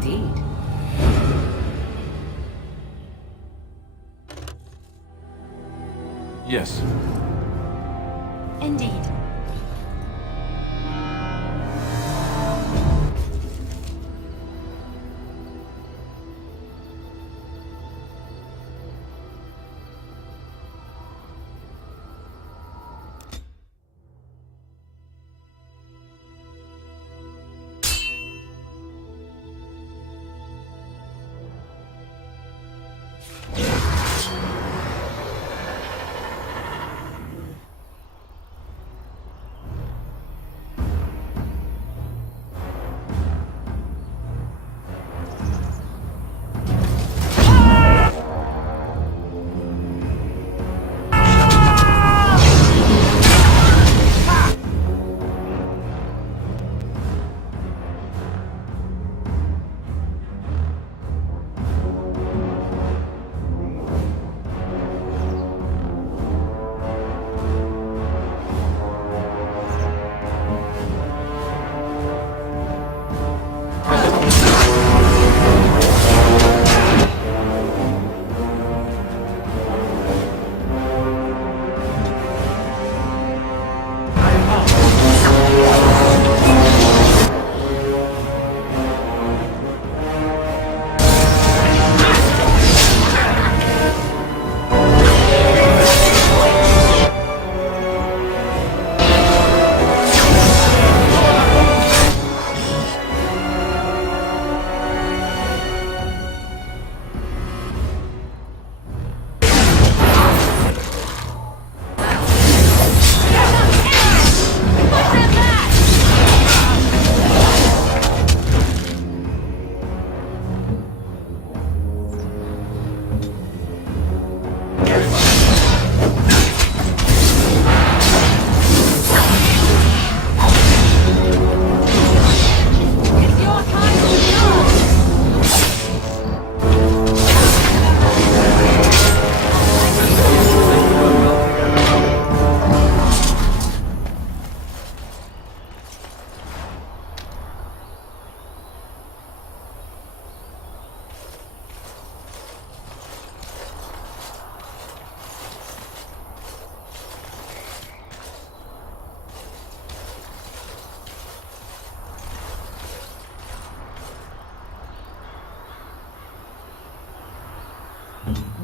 indeed. Yes. Indeed.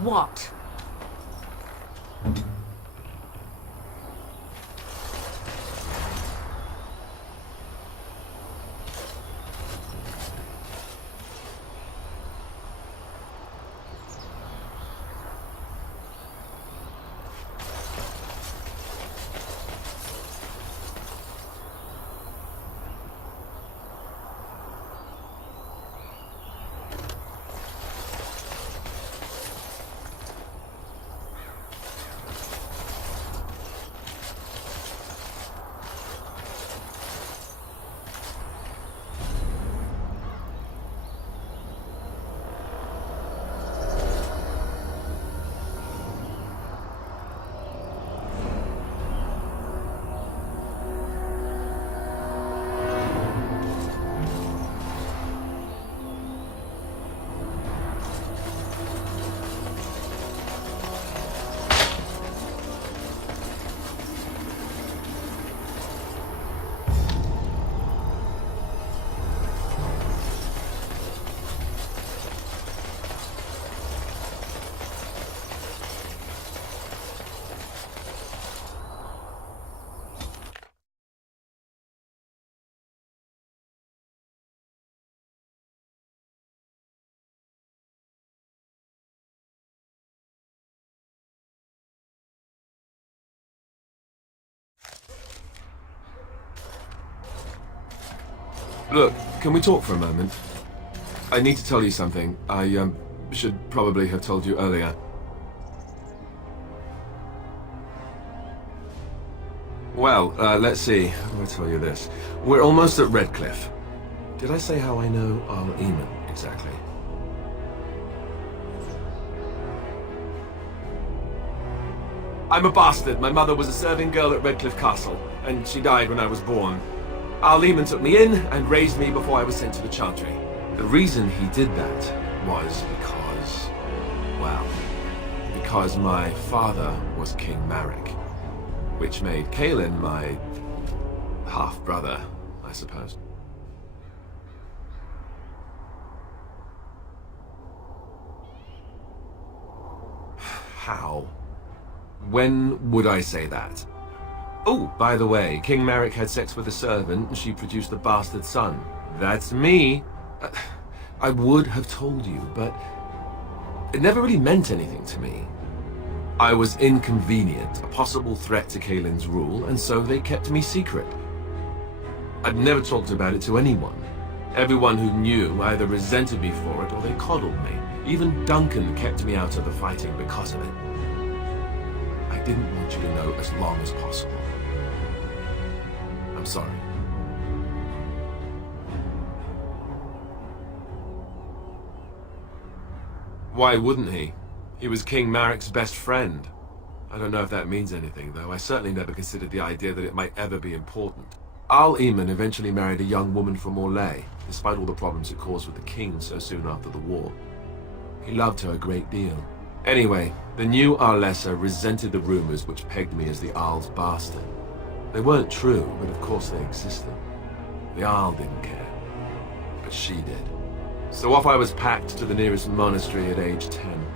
What? Look, can we talk for a moment? I need to tell you something. I, should probably have told you earlier. Well, let's see. How do I tell you this? We're almost at Redcliffe. Did I say how I know Al Eamon exactly? I'm a bastard. My mother was a serving girl at Redcliffe Castle, and she died when I was born. Al Eamon took me in and raised me before I was sent to the Chantry. The reason he did that was because, well, because my father was King Marek, which made Kaelin my half-brother, I suppose. How? When would I say that? Oh, by the way, King Marek had sex with a servant and she produced a bastard son. That's me. I would have told you, but it never really meant anything to me. I was inconvenient, a possible threat to Kaelin's rule, and so they kept me secret. I'd never talked about it to anyone. Everyone who knew either resented me for it or they coddled me. Even Duncan kept me out of the fighting because of it. I didn't want you to know as long as possible. I'm sorry. Why wouldn't he? He was King Marek's best friend. I don't know if that means anything, though. I certainly never considered the idea that it might ever be important. Al Eamon eventually married a young woman from Orlais, despite all the problems it caused with the king so soon after the war. He loved her a great deal. Anyway, the new Arlessa resented the rumors which pegged me as the Arl's bastard. They weren't true, but of course they existed. The Arl didn't care, but she did. So off I was packed to the nearest monastery at age 10.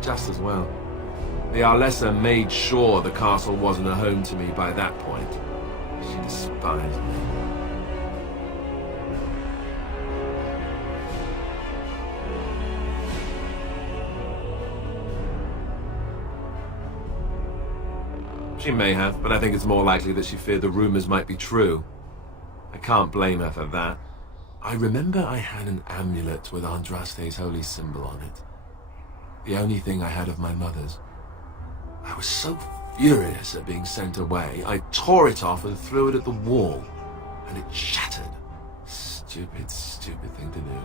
Just as well. The Arlessa made sure the castle wasn't a home to me by that point. She despised me. She may have, but I think it's more likely that she feared the rumors might be true. I can't blame her for that. I remember I had an amulet with Andraste's holy symbol on it. The only thing I had of my mother's. I was so furious at being sent away, I tore it off and threw it at the wall, and it shattered. Stupid, stupid thing to do.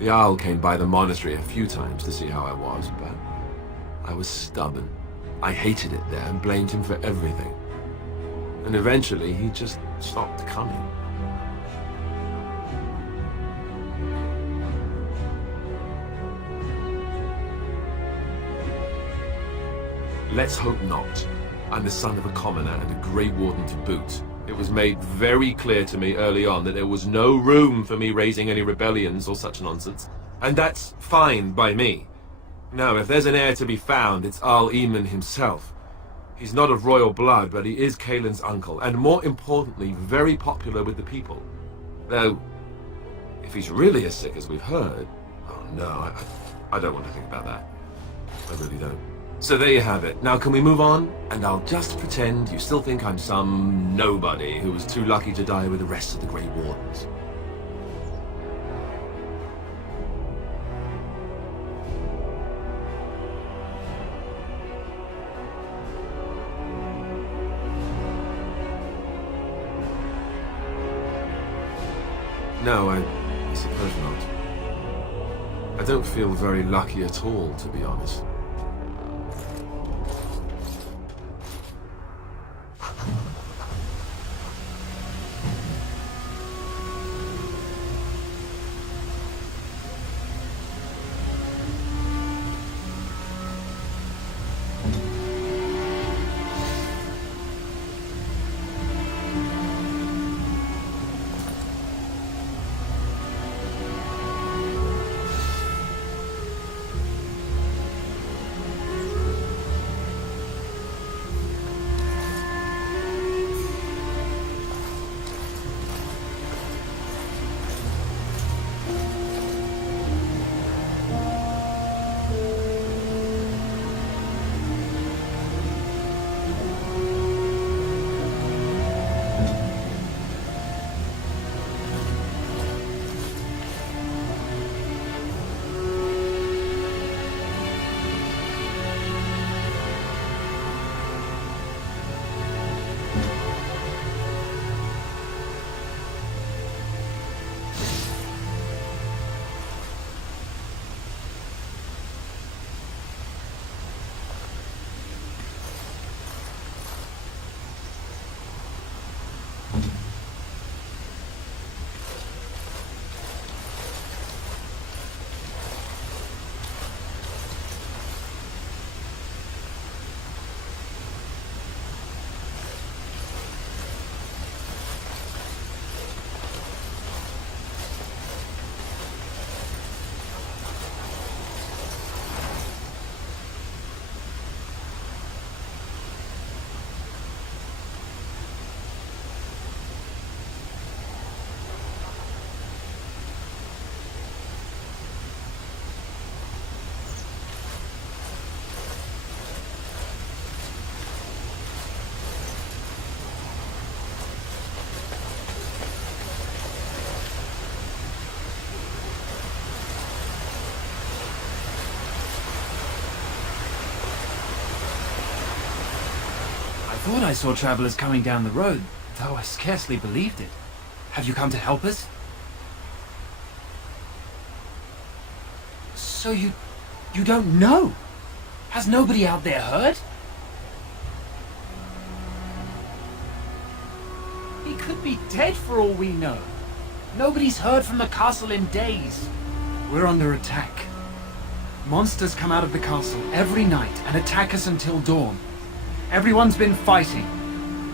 The Arl came by the monastery a few times to see how I was, but I was stubborn. I hated it there and blamed him for everything. And eventually he just stopped coming. Let's hope not. I'm the son of a commoner and a Grey Warden to boot. It was made very clear to me early on that there was no room for me raising any rebellions or such nonsense. And that's fine by me. Now, if there's an heir to be found, it's Al Eamon himself. He's not of royal blood, but he is Kaelin's uncle, and more importantly, very popular with the people. Though, if he's really as sick as we've heard, oh no, I don't want to think about that. I really don't. So there you have it. Now can we move on? And I'll just pretend you still think I'm some nobody who was too lucky to die with the rest of the Grey Wardens. No, I suppose not. I don't feel very lucky at all, to be honest. thought I saw travelers coming down the road, though I scarcely believed it. Have you come to help us? So you don't know? Has nobody out there heard? He could be dead for all we know. Nobody's heard from the castle in days. We're under attack. Monsters come out of the castle every night and attack us until dawn. Everyone's been fighting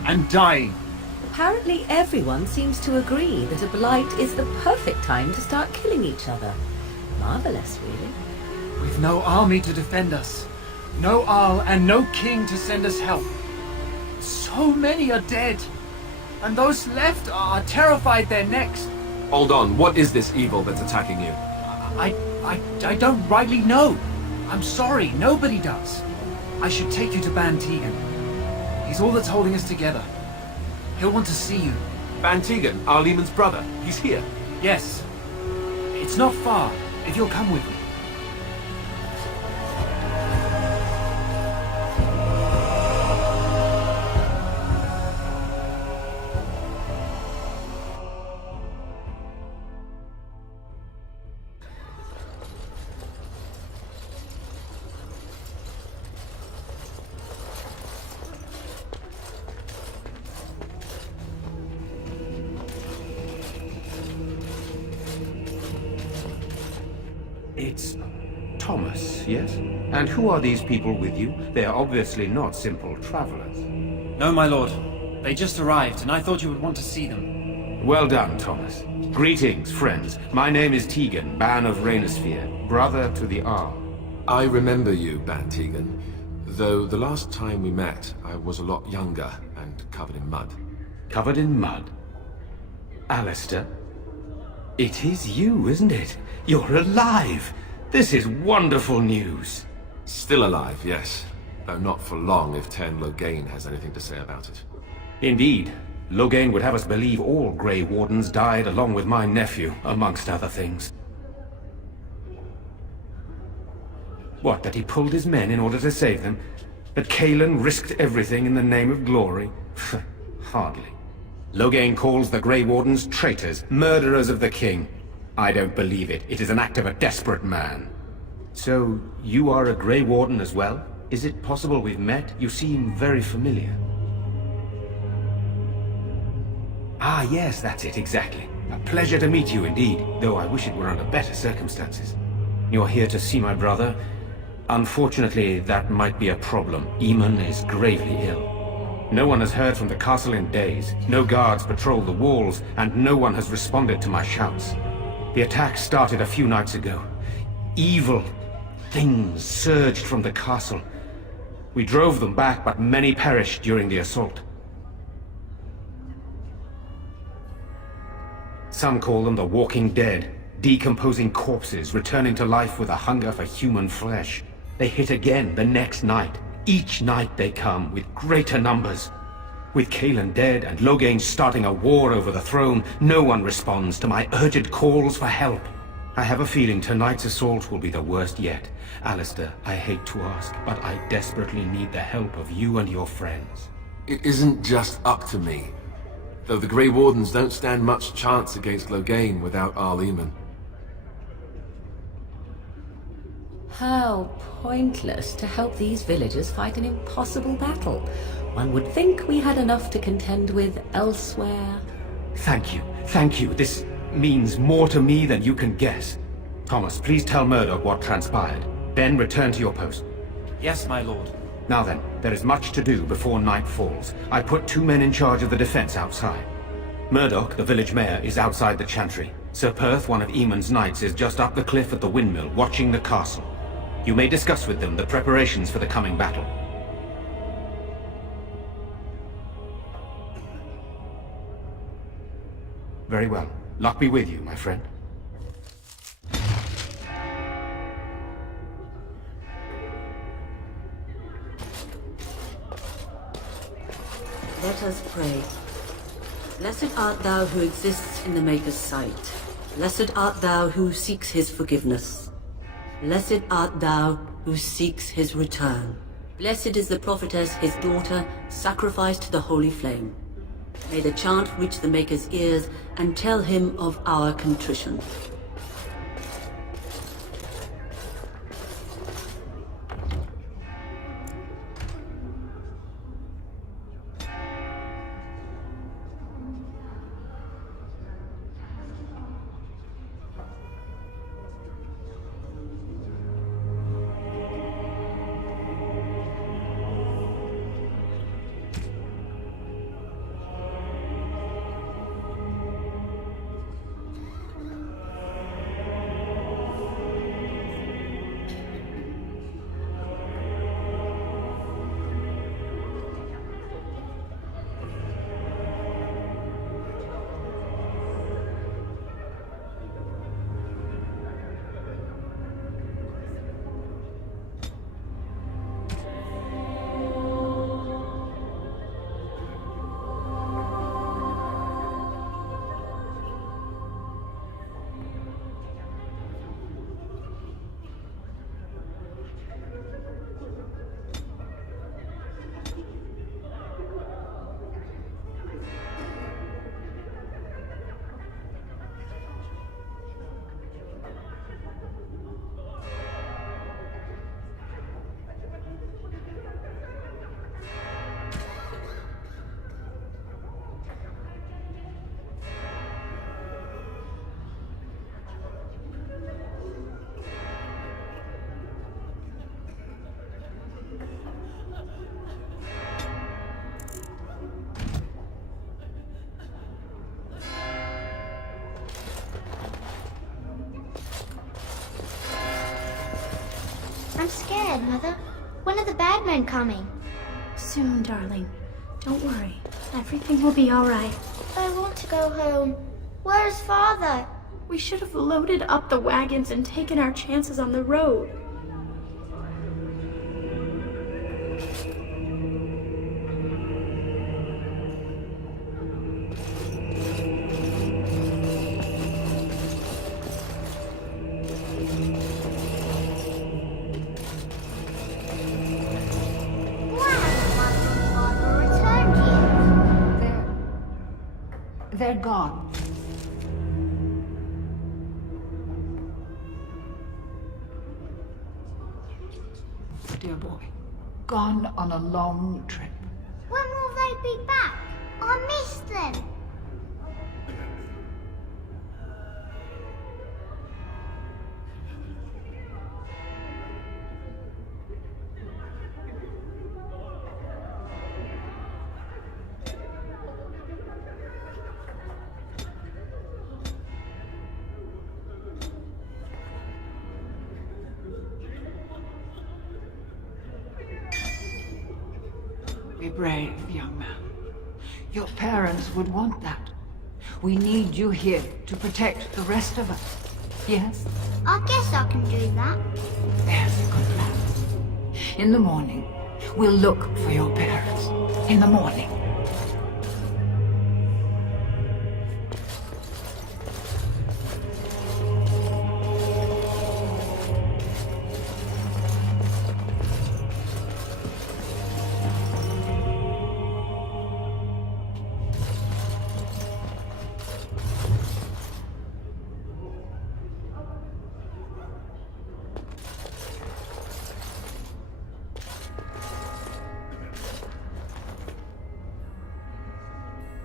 and dying. Apparently everyone seems to agree that a blight is the perfect time to start killing each other. Marvelous, really. We've no army to defend us. No Arl and no king to send us help. So many are dead. And those left are terrified they're next. Hold on, what is this evil that's attacking you? I don't rightly know. I'm sorry, nobody does. I should take you to Ban Tegan. He's all that's holding us together. He'll want to see you. Ban Tegan, our Lehman's brother. He's here. Yes. It's not far, if you'll come with me. It's Thomas, yes? And who are these people with you? They are obviously not simple travelers. No, my lord. They just arrived, and I thought you would want to see them. Well done, Thomas. Greetings, friends. My name is Tegan, Ban of Rainersphere, brother to the Arl. I remember you, Ban Tegan. Though the last time we met, I was a lot younger and covered in mud. Covered in mud? Alistair? It is you, isn't it? You're alive! This is wonderful news! Still alive, yes. Though not for long if Ten Loghain has anything to say about it. Indeed. Loghain would have us believe all Grey Wardens died along with my nephew, amongst other things. What, that he pulled his men in order to save them? That Cailan risked everything in the name of glory? Hardly. Loghain calls the Grey Wardens traitors, murderers of the king. I don't believe it. It is an act of a desperate man. So, you are a Grey Warden as well? Is it possible we've met? You seem very familiar. Ah, yes, that's it, exactly. A pleasure to meet you indeed, though I wish it were under better circumstances. You're here to see my brother? Unfortunately, that might be a problem. Eamon is gravely ill. No one has heard from the castle in days. No guards patrol the walls, and no one has responded to my shouts. The attack started a few nights ago. Evil things surged from the castle. We drove them back, but many perished during the assault. Some call them the Walking Dead, decomposing corpses returning to life with a hunger for human flesh. They hit again the next night. Each night they come, with greater numbers. With Cailan dead and Loghain starting a war over the throne, no one responds to my urgent calls for help. I have a feeling tonight's assault will be the worst yet. Alistair, I hate to ask, but I desperately need the help of you and your friends. It isn't just up to me. Though the Grey Wardens don't stand much chance against Loghain without Arl Eamon. How pointless to help these villagers fight an impossible battle. One would think we had enough to contend with elsewhere. Thank you. Thank you. This means more to me than you can guess. Thomas, please tell Murdoch what transpired. Then return to your post. Yes, my lord. Now then, there is much to do before night falls. I put 2 men in charge of the defense outside. Murdoch, the village mayor, is outside the chantry. Sir Perth, one of Eamon's knights, is just up the cliff at the windmill, watching the castle. You may discuss with them the preparations for the coming battle. Very well. Luck be with you, my friend. Let us pray. Blessed art thou who exists in the Maker's sight. Blessed art thou who seeks his forgiveness. Blessed art thou who seeks his return. Blessed is the prophetess, his daughter, sacrificed to the holy flame. May the chant reach the Maker's ears and tell him of our contrition. I'm scared, Mother. When are the bad men coming? Soon, darling. Don't worry. Everything will be all right. I want to go home. Where's Father? We should have loaded up the wagons and taken our chances on the road. They're gone. Dear boy, gone on a long trip. When will they be back? I miss them. Be brave, young man. Your parents would want that. We need you here to protect the rest of us. Yes? I guess I can do that. There's a good plan. In the morning, we'll look for your parents. In the morning.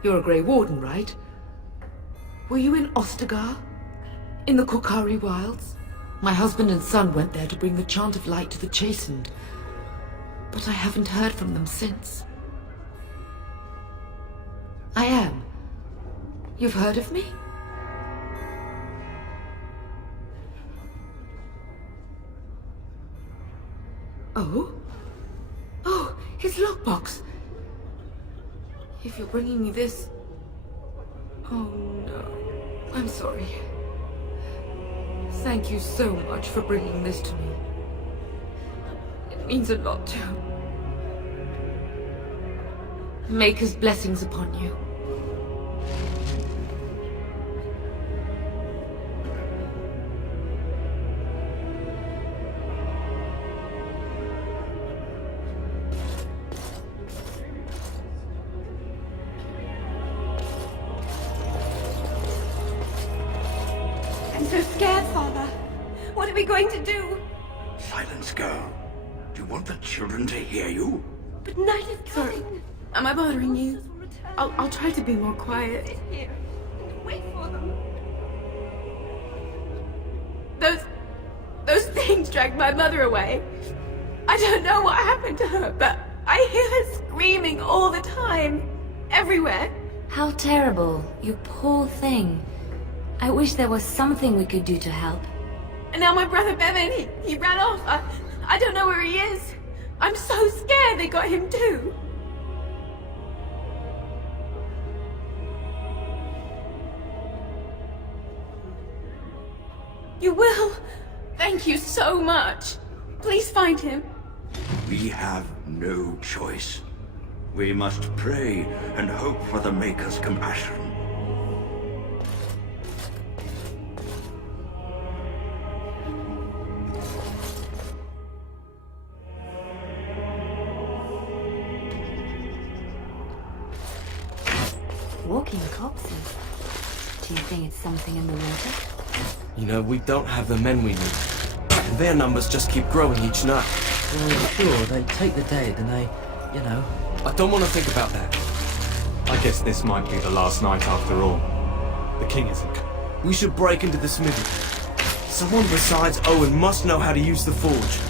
You're a Grey Warden, right? Were you in Ostagar? In the Korkari Wilds? My husband and son went there to bring the Chant of Light to the Chastened, but I haven't heard from them since. I am. You've heard of me? Oh? Oh, his lockbox! If you're bringing me this... Oh no, I'm sorry. Thank you so much for bringing this to me. It means a lot to... Maker's blessings upon you. so scared, Father. What are we going to do? Silence, girl. Do you want the children to hear you? But night is coming. Sorry. Am I bothering you? I'll try to be more quiet. Sit here. Wait for them. Those things dragged my mother away. I don't know what happened to her, but I hear her screaming all the time. Everywhere. How terrible. You poor thing. I wish there was something we could do to help. And now my brother Bevan, he ran off. I don't know where he is. I'm so scared they got him too. You will? Thank you so much. Please find him. We have no choice. We must pray and hope for the Maker's compassion. Walking corpses. Do you think it's something in the water? You know, we don't have the men we need. And their numbers just keep growing each night. Well, sure, they take the dead and they, you know... I don't want to think about that. I guess this might be the last night after all. The king isn't... We should break into the smithy. Someone besides Owen must know how to use the forge.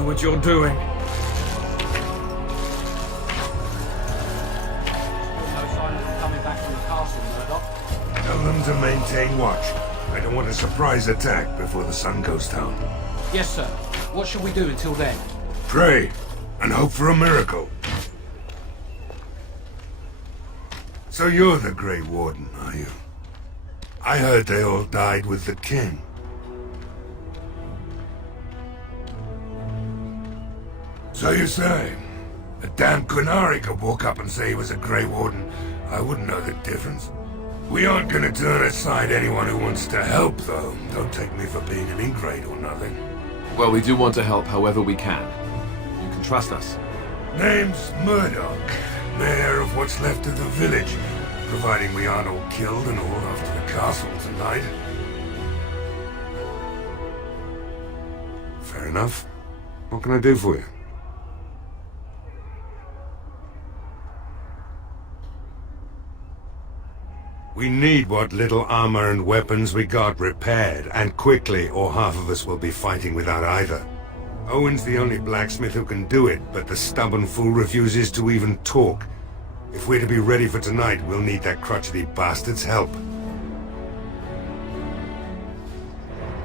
What you're doing. No sign of them coming back from the castle, Murdoch. Tell them to maintain watch. I don't want a surprise attack before the sun goes down. Yes, sir. What shall we do until then? Pray and hope for a miracle. So you're the Grey Warden, are you? I heard they all died with the king. So you say, a damn Qunari could walk up and say he was a Grey Warden. I wouldn't know the difference. We aren't gonna turn aside anyone who wants to help, though. Don't take me for being an ingrate or nothing. Well, we do want to help however we can. You can trust us. Name's Murdoch, mayor of what's left of the village, providing we aren't all killed and all off to the castle tonight. Fair enough. What can I do for you? We need what little armor and weapons we got repaired, and quickly, or half of us will be fighting without either. Owen's the only blacksmith who can do it, but the stubborn fool refuses to even talk. If we're to be ready for tonight, we'll need that crotchety bastard's help.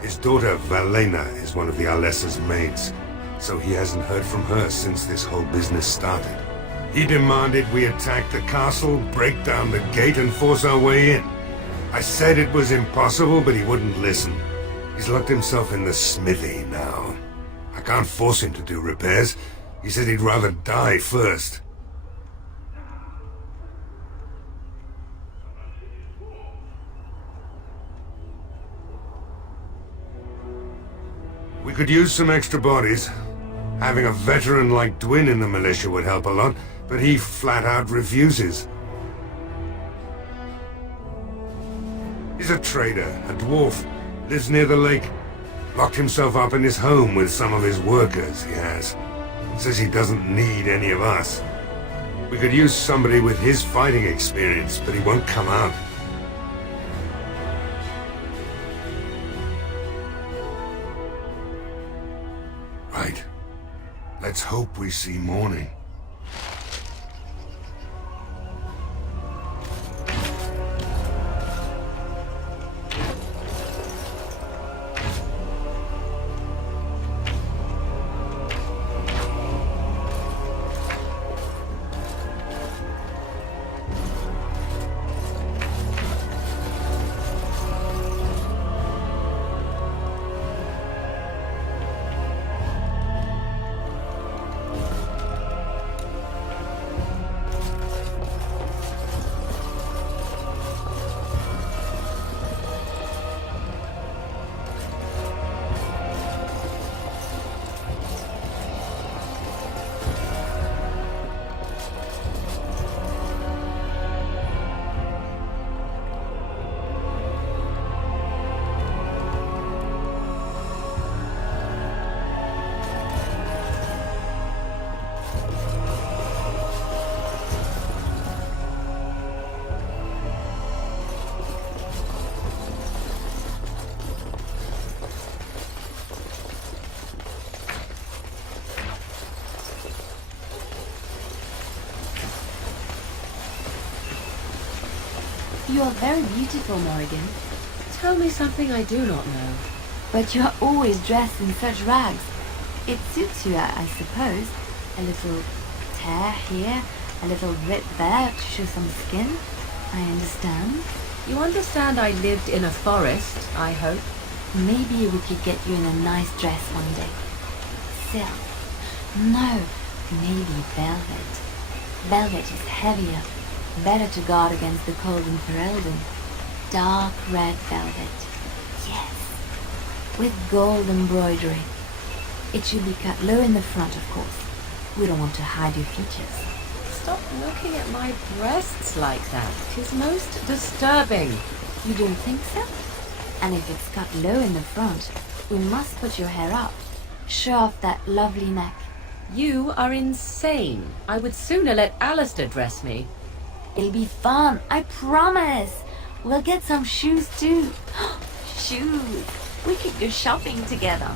His daughter, Valena, is one of the Alessa's maids, so he hasn't heard from her since this whole business started. He demanded we attack the castle, break down the gate, and force our way in. I said it was impossible, but he wouldn't listen. He's locked himself in the smithy now. I can't force him to do repairs. He said he'd rather die first. We could use some extra bodies. Having a veteran like Dwin in the militia would help a lot, but he flat out refuses. He's a trader, a dwarf, lives near the lake. Locked himself up in his home with some of his workers, he has. Says he doesn't need any of us. We could use somebody with his fighting experience, but he won't come out. Right. Let's hope we see morning. You are very beautiful, Morrigan. Tell me something I do not know. But you are always dressed in such rags. It suits you, I suppose. A little tear here, a little rip there to show some skin. I understand. You understand I lived in a forest, I hope? Maybe we could get you in a nice dress one day. Silk. No, maybe velvet. Velvet is heavier, better to guard against the cold in Ferelden. Dark red velvet. Yes. With gold embroidery. It should be cut low in the front, of course. We don't want to hide your features. Stop looking at my breasts like that. It is most disturbing. You don't think so? And if it's cut low in the front, we must put your hair up. Show off that lovely neck. You are insane. I would sooner let Alistair dress me. It'll be fun, I promise. We'll get some shoes too. Shoes. We could go shopping together.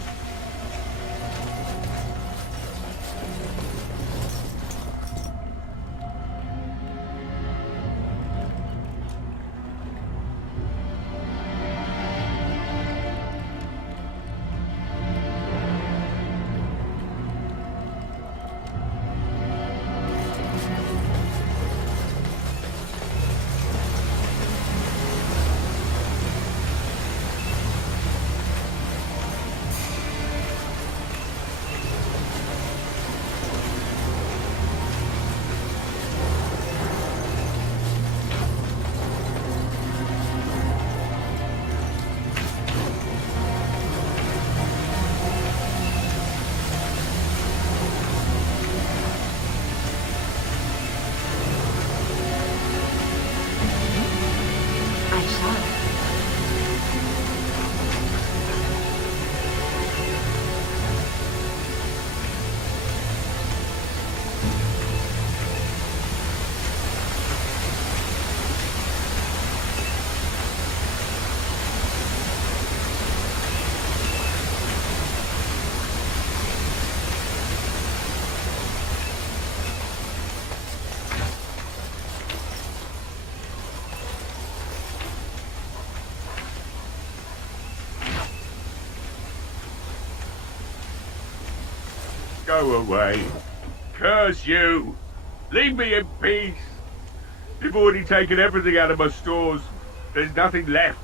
Go away. Curse you. Leave me in peace. You've already taken everything out of my stores. There's nothing left.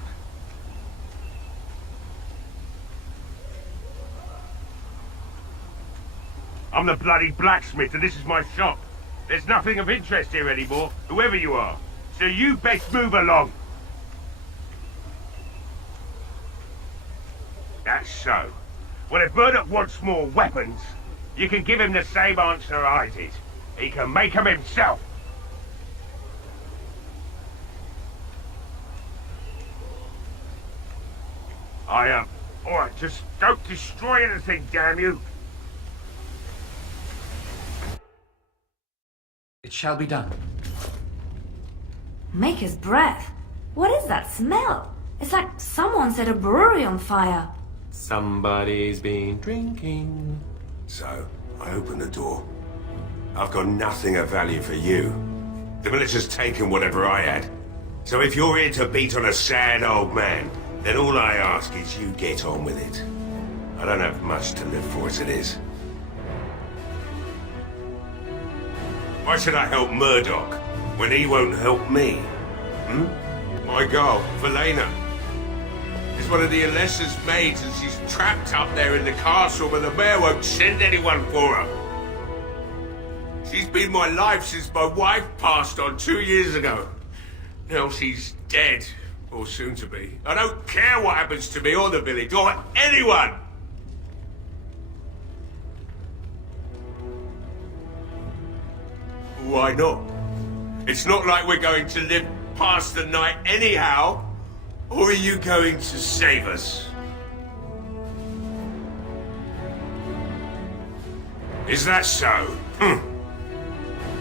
I'm the bloody blacksmith and this is my shop. There's nothing of interest here anymore, whoever you are. So you best move along. That's so. Well, if Murdoch wants more weapons, you can give him the same answer I did. He can make them himself. Alright, just don't destroy anything, damn you. It shall be done. Maker's breath. What is that smell? It's like someone set a brewery on fire. Somebody's been drinking. So, I open the door. I've got nothing of value for you. The military's taken whatever I had. So if you're here to beat on a sad old man, then all I ask is you get on with it. I don't have much to live for as it is. Why should I help Murdoch when he won't help me? My girl, Valena, is one of the Alessa's maids and she's trapped up there in the castle where the mayor won't send anyone for her. She's been my life since my wife passed on 2 years ago. Now she's dead, or soon to be. I don't care what happens to me or the village, or anyone! Why not? It's not like we're going to live past the night anyhow. Or are you going to save us? Is that so?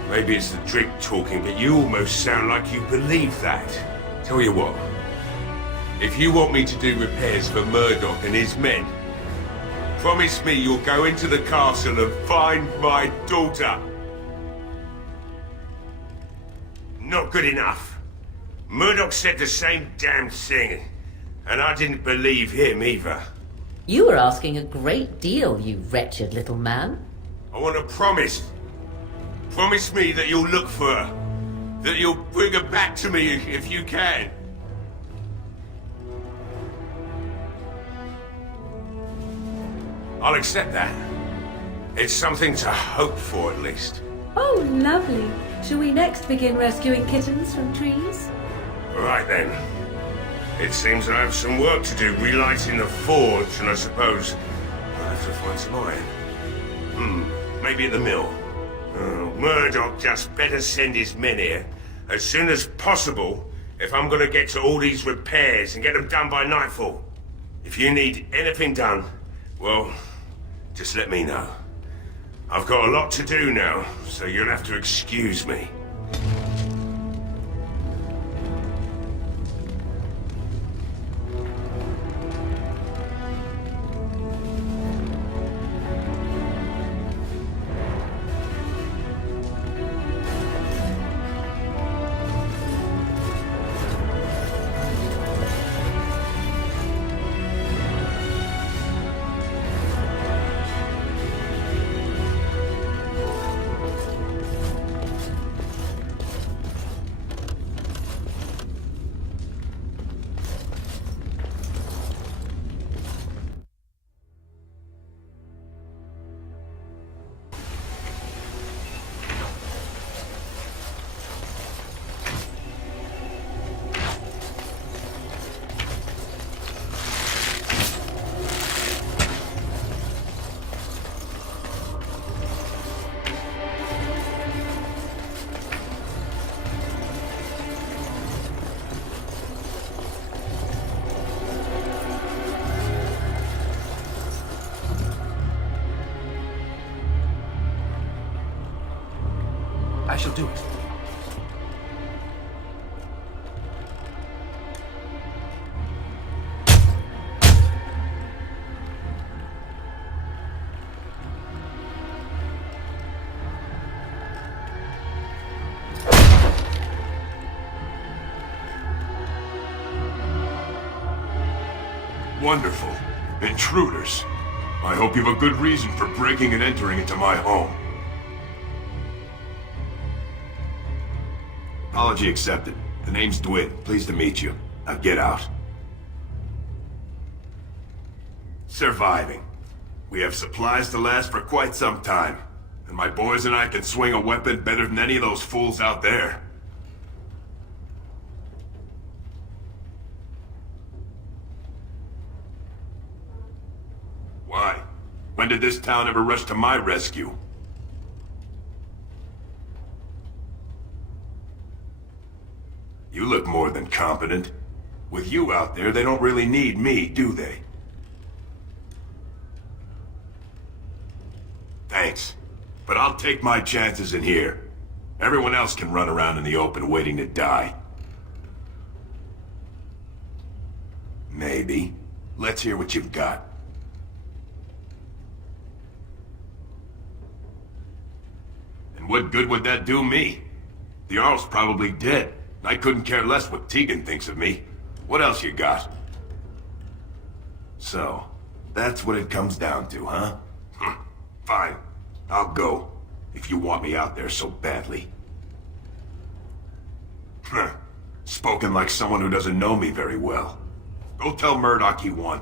Maybe it's the drink talking, but you almost sound like you believe that. Tell you what, if you want me to do repairs for Murdoch and his men, promise me you'll go into the castle and find my daughter. Not good enough. Murdoch said the same damn thing, and I didn't believe him either. You were asking a great deal, you wretched little man. I want to promise. Promise me that you'll look for her. That you'll bring her back to me if you can. I'll accept that. It's something to hope for, at least. Oh, lovely. Shall we next begin rescuing kittens from trees? Right then. It seems I have some work to do relighting the forge, and I suppose I'll have to find some iron. Maybe at the mill. Murdoch just better send his men here as soon as possible if I'm gonna get to all these repairs and get them done by nightfall. If you need anything done, well, just let me know. I've got a lot to do now, so you'll have to excuse me. I shall do it. Wonderful. Intruders. I hope you have a good reason for breaking and entering into my home. Apology accepted. The name's Dwight. Pleased to meet you. Now get out. Surviving. We have supplies to last for quite some time. And my boys and I can swing a weapon better than any of those fools out there. Why? When did this town ever rush to my rescue? You look more than competent. With you out there, they don't really need me, do they? Thanks. But I'll take my chances in here. Everyone else can run around in the open waiting to die. Maybe. Let's hear what you've got. And what good would that do me? The Jarl's probably dead. I couldn't care less what Tegan thinks of me. What else you got? So, that's what it comes down to, huh? Fine. I'll go. If you want me out there so badly. Spoken like someone who doesn't know me very well. Go tell Murdoch you won.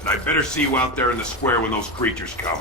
And I better see you out there in the square when those creatures come.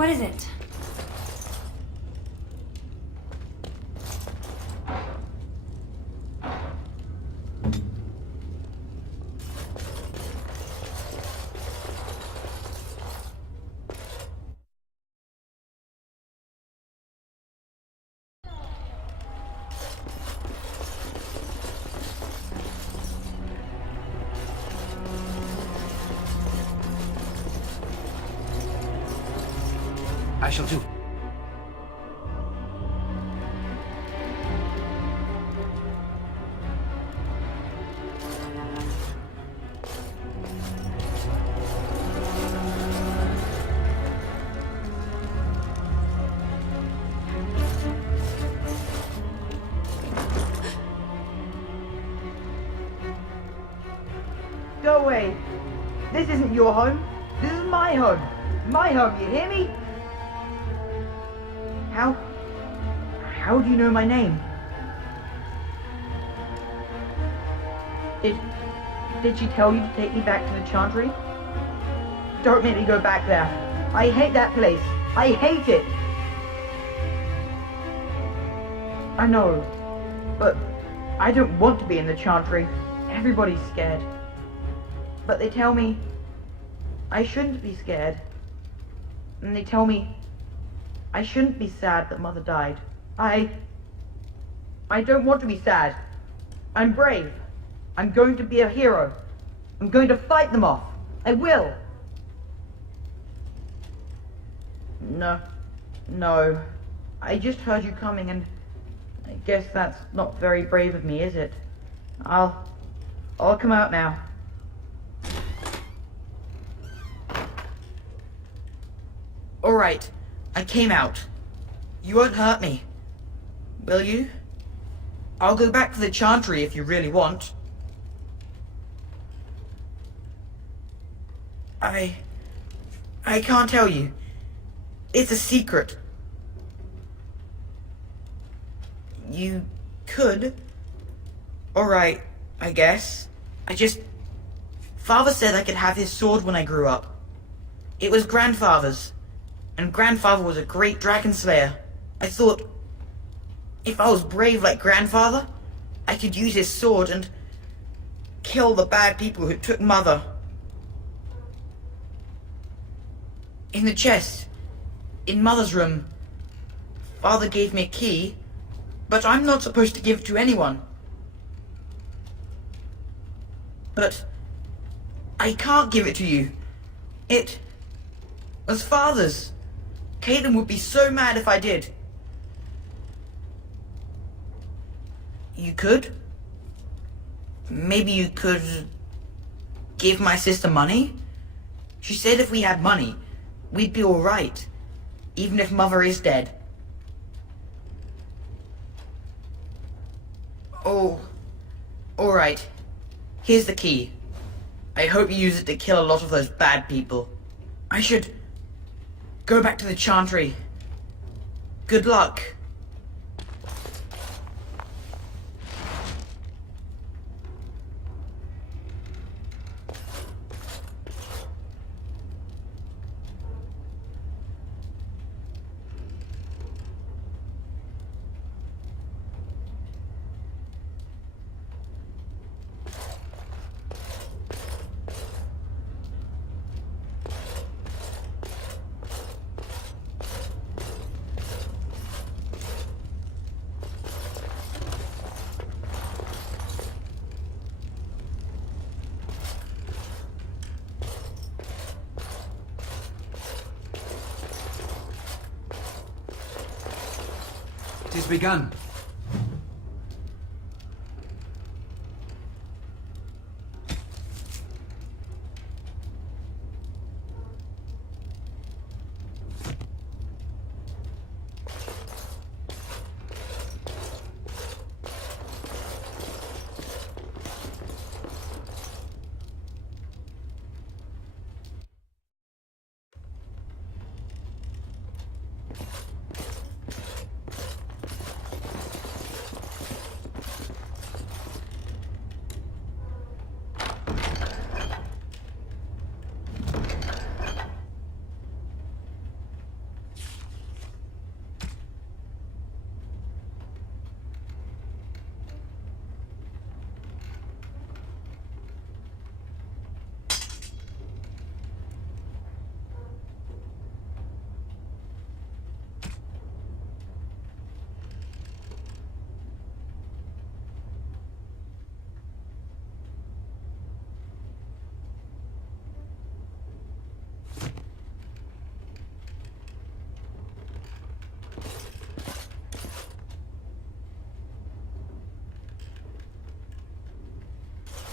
What is it? I shall do. Go away. This isn't your home. This is my home. My home, you hear me? How do you know my name? Did she tell you to take me back to the Chantry? Don't make me go back there. I hate that place. I hate it. I know, but I don't want to be in the Chantry. Everybody's scared. But they tell me I shouldn't be scared. And they tell me I shouldn't be sad that Mother died. I don't want to be sad. I'm brave. I'm going to be a hero. I'm going to fight them off. I will. No. I just heard you coming and I guess that's not very brave of me, is it? I'll come out now. Alright, I came out. You won't hurt me. Will you? I'll go back to the Chantry if you really want. I can't tell you. It's a secret. You could. Alright, I guess. Father said I could have his sword when I grew up. It was Grandfather's. And Grandfather was a great dragon slayer. I thought, if I was brave like Grandfather, I could use his sword and kill the bad people who took Mother. In the chest, in Mother's room, Father gave me a key, but I'm not supposed to give it to anyone. But I can't give it to you. It was Father's. Caitlin would be so mad if I did. You could? Maybe you could give my sister money? She said if we had money, we'd be alright, even if Mother is dead. Oh, alright. Here's the key. I hope you use it to kill a lot of those bad people. I should go back to the Chantry. Good luck. It is begun.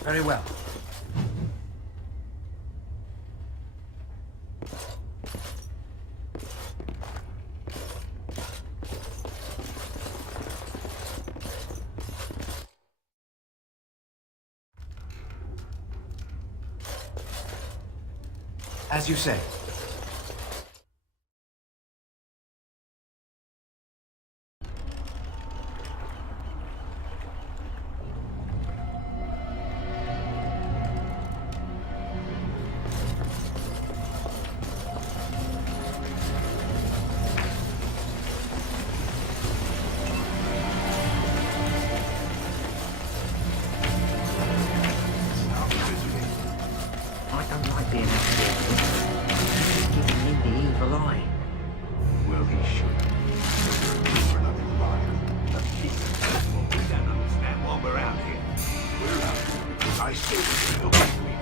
Very well. As you say. I don't like being out here. He's giving me the evil eye. Well, he should. For another liar. But we don't understand why we're out here. We're out here because I say we're going to help you.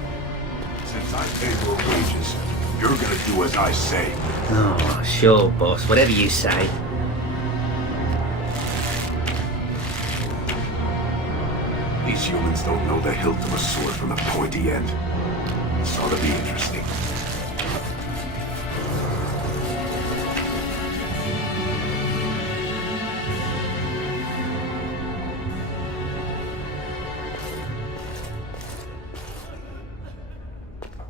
Since I pay your wages, you're going to do as I say. Oh, sure, boss. Whatever you say. These humans don't know the hilt of a sword from the pointy end. This ought to be interesting.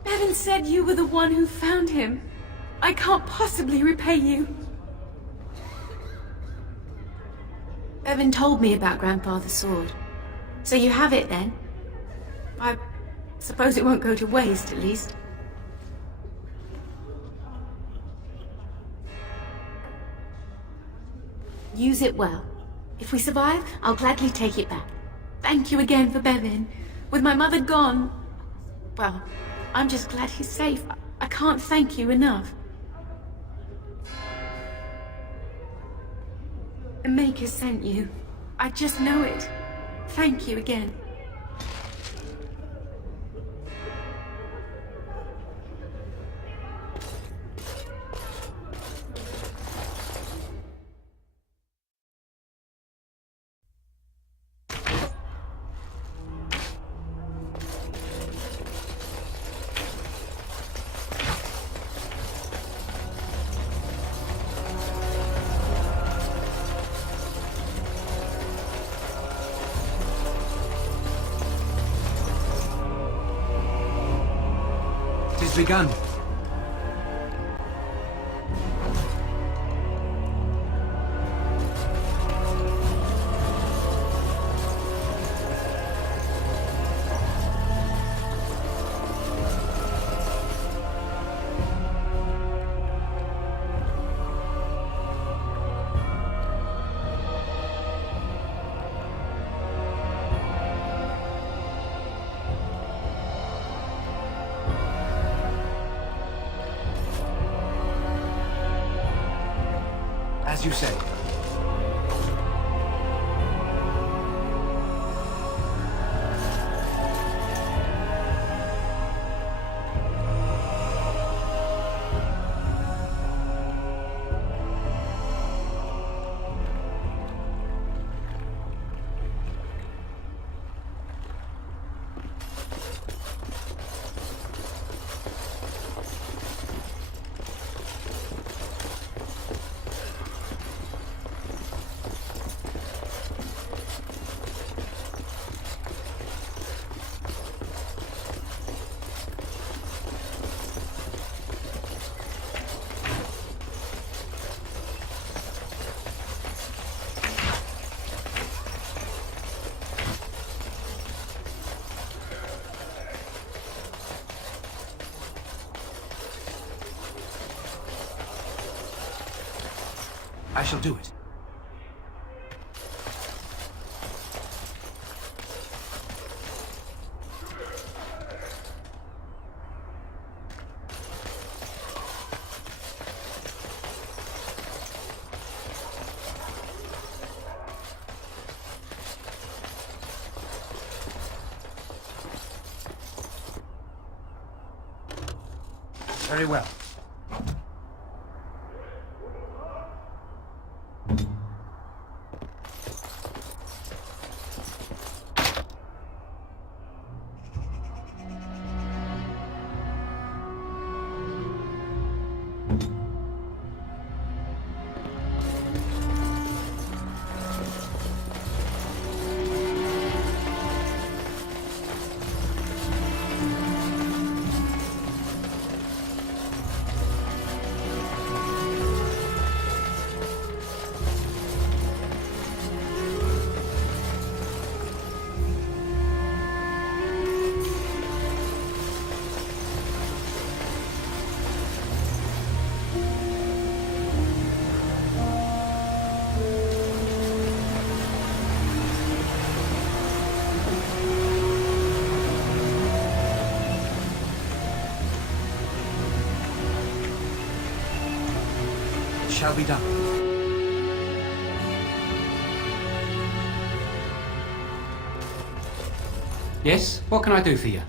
Bevan said you were the one who found him. I can't possibly repay you. Bevan told me about Grandfather's sword. So you have it then? I suppose it won't go to waste, at least. Use it well. If we survive, I'll gladly take it back. Thank you again for Bevan. With my mother gone, well, I'm just glad he's safe. I can't thank you enough. The Maker sent you. I just know it. Thank you again. Begun. As you say. I shall do it. Very well. shall be done. Yes, what can I do for you?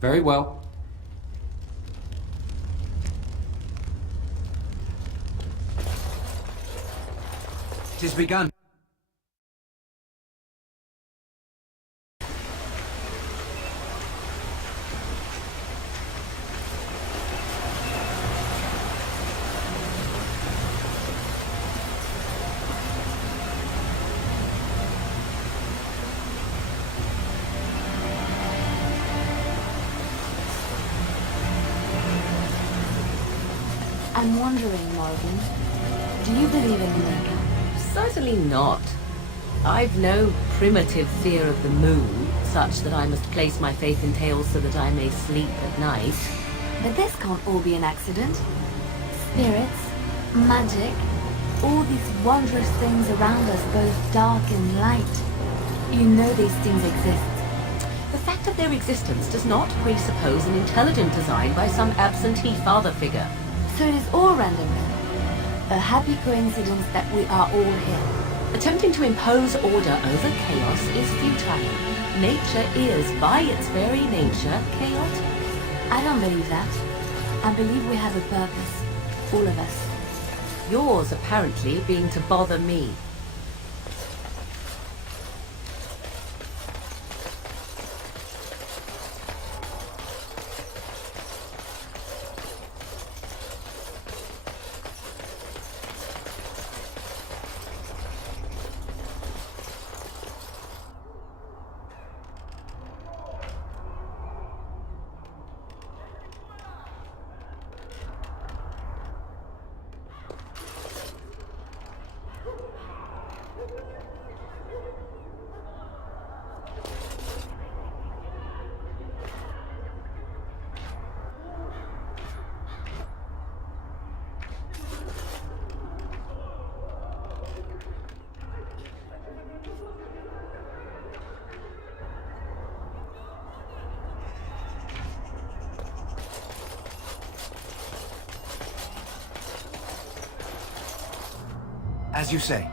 Very well. Tis begun. I'm wondering, Morgan, do you believe in the Maker? Certainly not. I've no primitive fear of the moon, such that I must place my faith in tales so that I may sleep at night. But this can't all be an accident. Spirits, magic, all these wondrous things around us, both dark and light. You know these things exist. The fact of their existence does not presuppose an intelligent design by some absentee father figure. So it is all random then. A happy coincidence that we are all here. Attempting to impose order over chaos is futile. Nature is, by its very nature, chaotic. I don't believe that. I believe we have a purpose. All of us. Yours, apparently, being to bother me. As you say.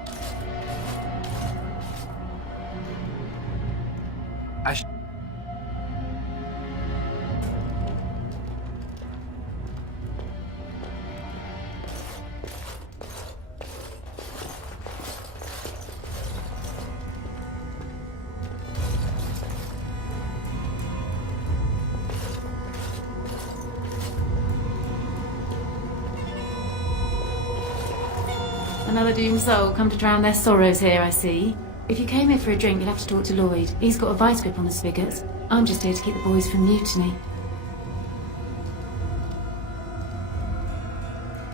Another doomed soul come to drown their sorrows here, I see. If you came here for a drink, you'd have to talk to Lloyd. He's got a vice grip on the spigots. I'm just here to keep the boys from mutiny.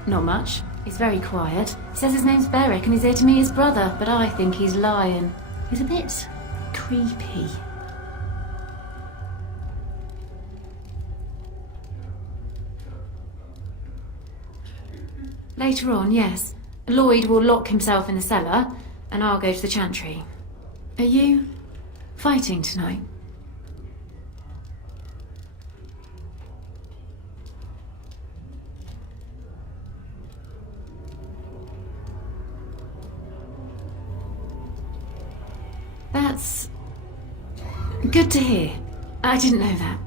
Not much. He's very quiet. He says his name's Beric and he's here to meet his brother, but I think he's lying. He's a bit creepy. Later on, yes. Lloyd will lock himself in the cellar, and I'll go to the chantry. Are you fighting tonight? That's good to hear. I didn't know that.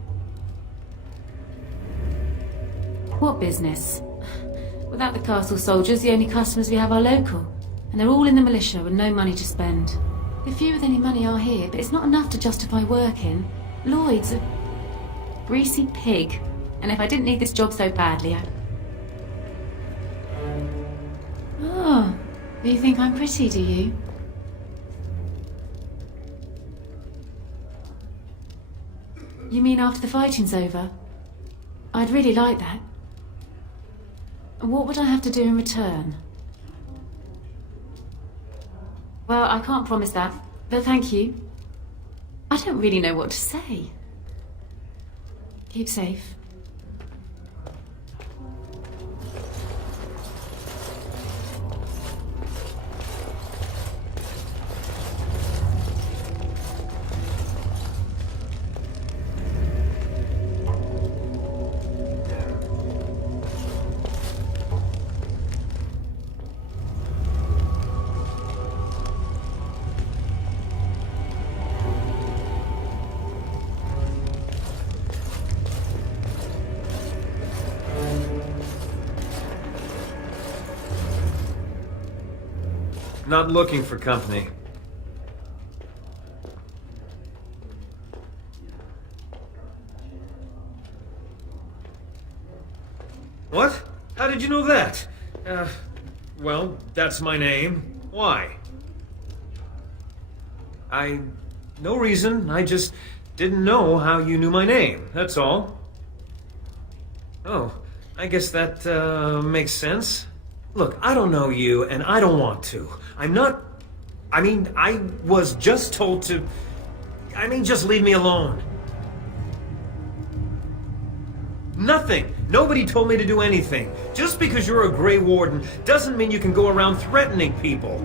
What business? Without the castle soldiers, the only customers we have are local. And they're all in the militia with no money to spend. The few with any money are here, but it's not enough to justify working. Lloyd's a greasy pig. And if I didn't need this job so badly, Oh, you think I'm pretty, do you? You mean after the fighting's over? I'd really like that. What would I have to do in return? Well, I can't promise that, but thank you. I don't really know what to say. Keep safe. Not looking for company. What? How did you know that? Well, that's my name. Why? No reason. I just didn't know how you knew my name, that's all. Oh, I guess that, makes sense. Look, I don't know you, and I don't want to. I was just told to... just leave me alone. Nothing! Nobody told me to do anything. Just because you're a Grey Warden doesn't mean you can go around threatening people.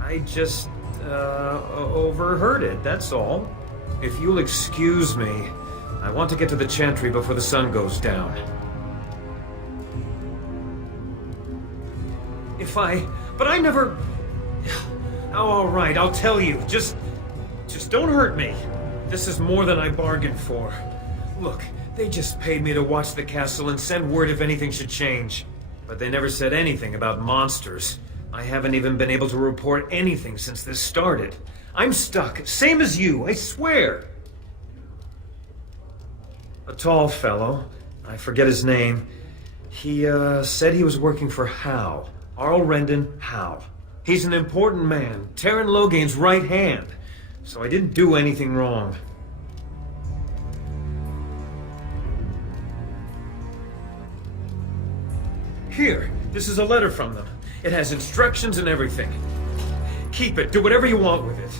I just, overheard it, that's all. If you'll excuse me, I want to get to the Chantry before the sun goes down. But I never... Oh, all right, I'll tell you. Just don't hurt me. This is more than I bargained for. Look, they just paid me to watch the castle and send word if anything should change. But they never said anything about monsters. I haven't even been able to report anything since this started. I'm stuck, same as you, I swear. A tall fellow, I forget his name, he said he was working for Howe. Arl Rendon Howe. He's an important man, Taron Loghain's right hand. So I didn't do anything wrong. Here, this is a letter from them. It has instructions and everything. Keep it, do whatever you want with it.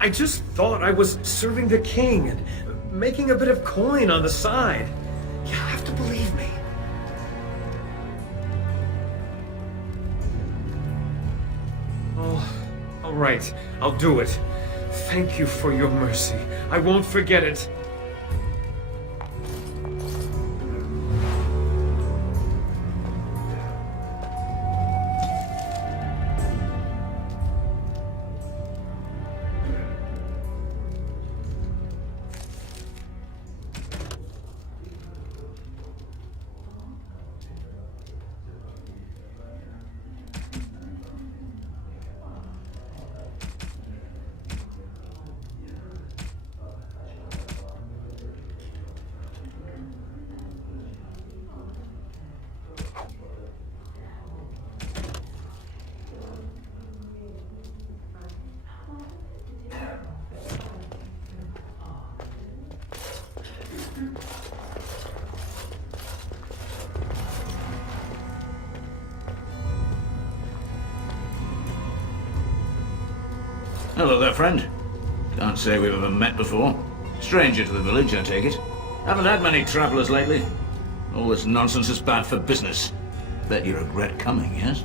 I just thought I was serving the king and making a bit of coin on the side. You have to believe me. Oh, all right, I'll do it. Thank you for your mercy. I won't forget it. Hello there, friend. Can't say we've ever met before. Stranger to the village, I take it. Haven't had many travellers lately. All this nonsense is bad for business. Bet you regret coming, yes?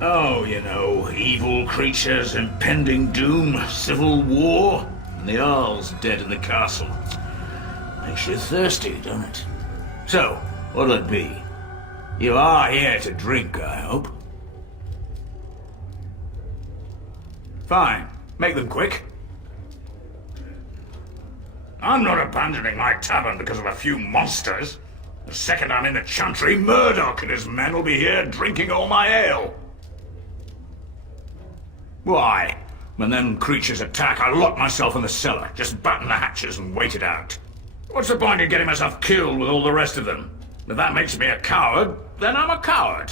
Oh, you know, evil creatures, impending doom, civil war, and the Earl's dead in the castle. Makes you thirsty, don't it? So, what'll it be? You are here to drink, I hope. Fine. Make them quick. I'm not abandoning my tavern because of a few monsters. The second I'm in the Chantry, Murdoch and his men will be here drinking all my ale. Why? When them creatures attack, I lock myself in the cellar, just batten the hatches and wait it out. What's the point in getting myself killed with all the rest of them? If that makes me a coward, then I'm a coward.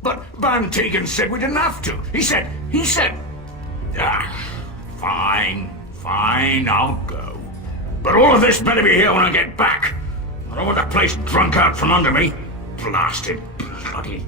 But Van Tegan said we didn't have to. He said... Fine, I'll go. But all of this better be here when I get back. I don't want the place drunk out from under me. Blasted bloody...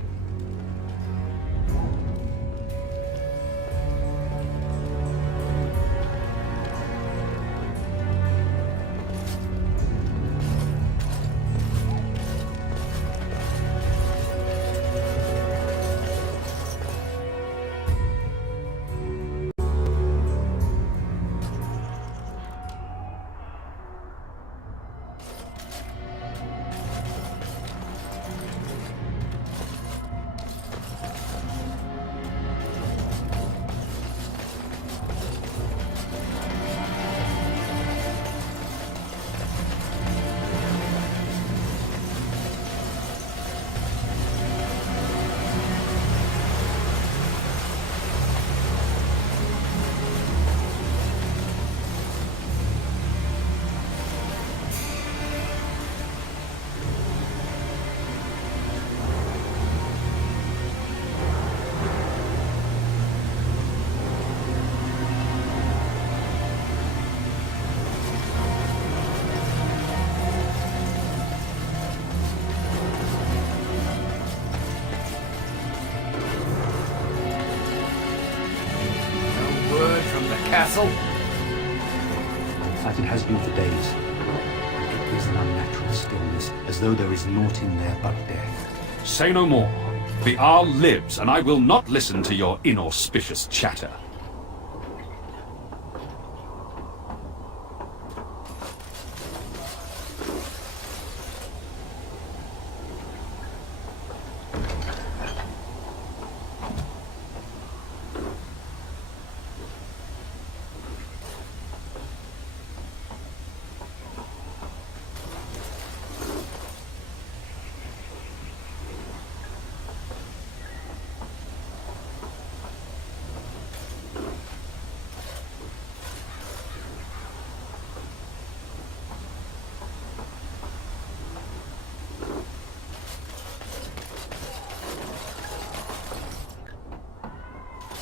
as it has been for days. It is an unnatural stillness, as though there is naught in there but death. Say no more. The Arl lives, and I will not listen to your inauspicious chatter.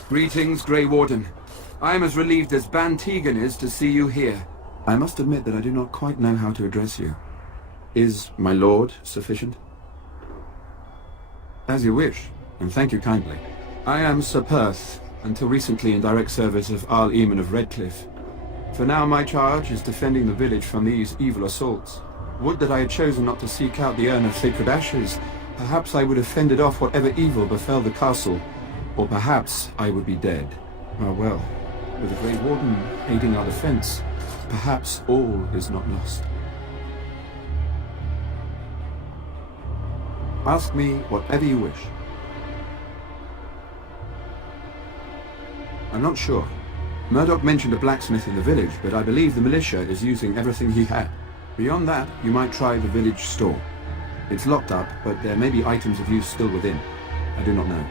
Greetings, Grey Warden. I am as relieved as Ban Tegan is to see you here. I must admit that I do not quite know how to address you. Is my lord sufficient? As you wish, and thank you kindly. I am Sir Perth, until recently in direct service of Arl Eamon of Redcliffe. For now my charge is defending the village from these evil assaults. Would that I had chosen not to seek out the urn of sacred ashes. Perhaps I would have fended off whatever evil befell the castle. Or perhaps I would be dead. Well, with the Great Warden aiding our defense, perhaps all is not lost. Ask me whatever you wish. I'm not sure. Murdoch mentioned a blacksmith in the village, but I believe the militia is using everything he had. Beyond that, you might try the village store. It's locked up, but there may be items of use still within. I do not know.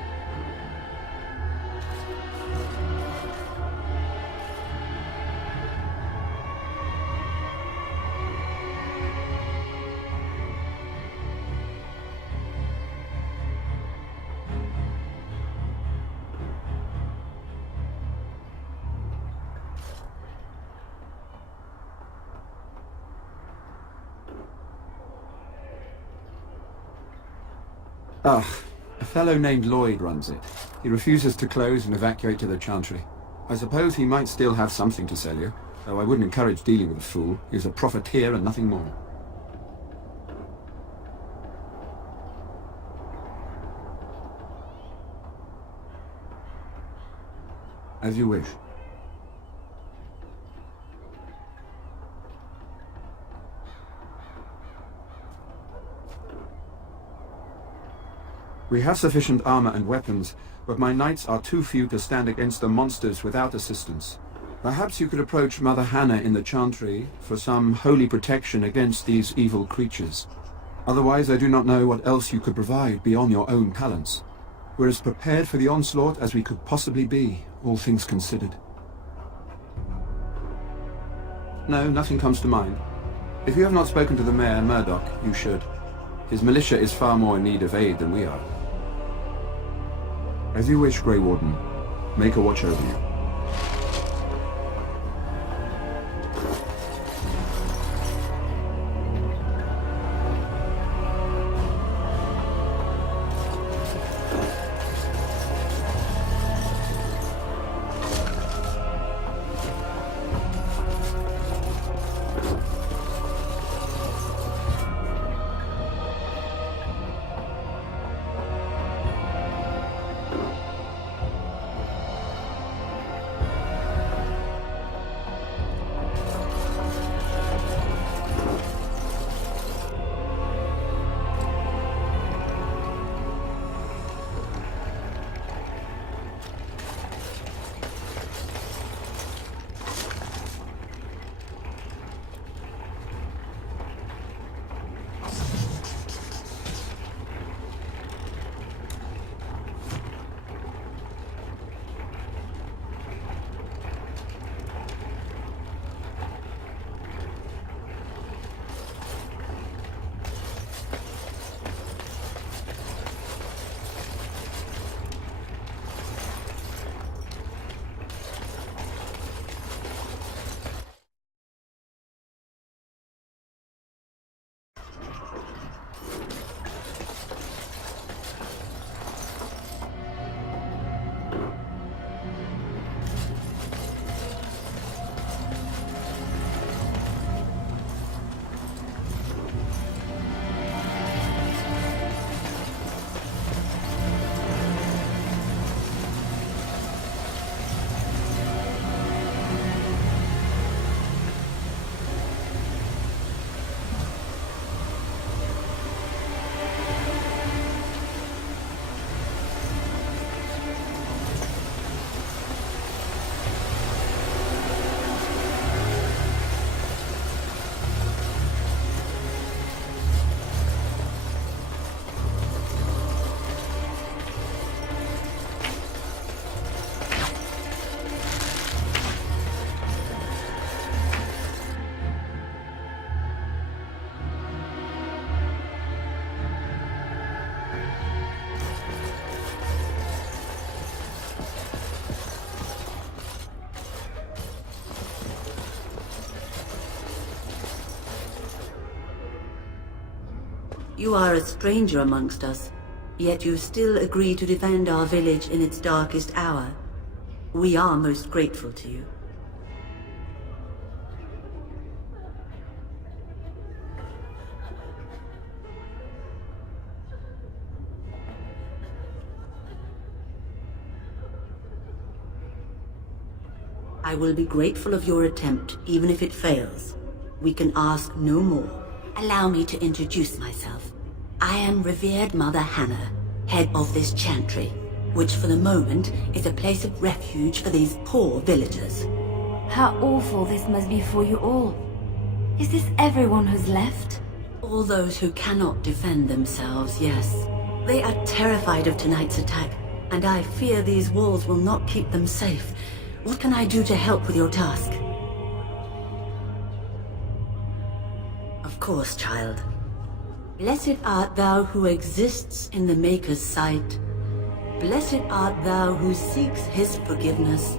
A fellow named Lloyd runs it. He refuses to close and evacuate to the Chantry. I suppose he might still have something to sell you, though I wouldn't encourage dealing with a fool. He's a profiteer and nothing more. As you wish. We have sufficient armor and weapons, but my knights are too few to stand against the monsters without assistance. Perhaps you could approach Mother Hannah in the Chantry for some holy protection against these evil creatures. Otherwise, I do not know what else you could provide beyond your own talents. We're as prepared for the onslaught as we could possibly be, all things considered. No, nothing comes to mind. If you have not spoken to the Mayor, Murdoch, you should. His militia is far more in need of aid than we are. As you wish, Grey Warden. Make a watch over you. You are a stranger amongst us, yet you still agree to defend our village in its darkest hour. We are most grateful to you. I will be grateful of your attempt, even if it fails. We can ask no more. Allow me to introduce myself. I am revered Mother Hannah, head of this chantry, which for the moment is a place of refuge for these poor villagers. How awful this must be for you all. Is this everyone who's left? All those who cannot defend themselves, yes. They are terrified of tonight's attack, and I fear these walls will not keep them safe. What can I do to help with your task? Of course, child. Blessed art thou who exists in the Maker's sight. Blessed art thou who seeks his forgiveness.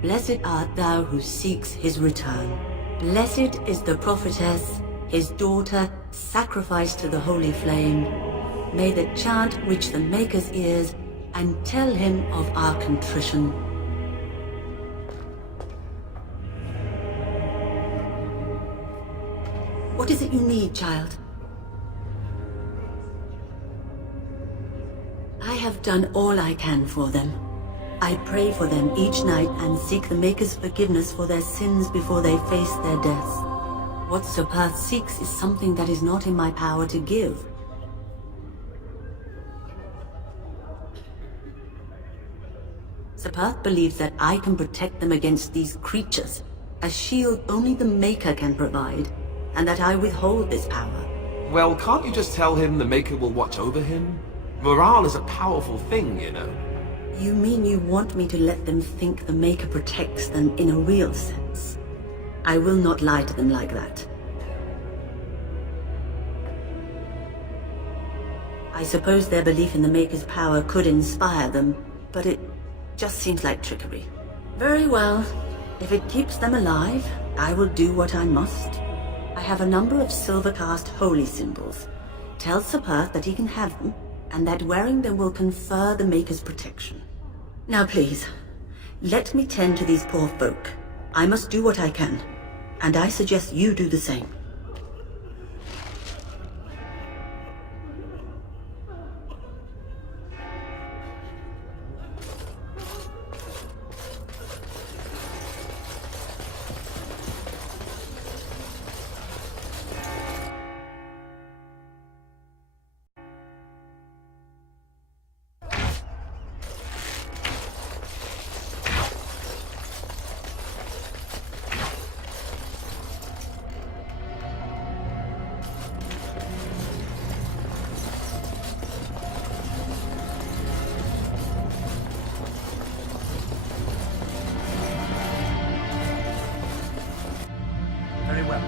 Blessed art thou who seeks his return. Blessed is the prophetess, his daughter, sacrificed to the holy flame. May the chant reach the Maker's ears and tell him of our contrition. What is it you need, child? I have done all I can for them. I pray for them each night and seek the Maker's forgiveness for their sins before they face their deaths. What Sir Perth seeks is something that is not in my power to give. Sir Perth believes that I can protect them against these creatures, a shield only the Maker can provide, and that I withhold this power. Well, can't you just tell him the Maker will watch over him? Morale is a powerful thing, you know. You mean you want me to let them think the Maker protects them in a real sense? I will not lie to them like that. I suppose their belief in the Maker's power could inspire them, but it just seems like trickery. Very well. If it keeps them alive, I will do what I must. I have a number of silver-cast holy symbols. Tell Sir Perth that he can have them, and that wearing them will confer the Maker's protection. Now please, let me tend to these poor folk. I must do what I can, and I suggest you do the same. Very well.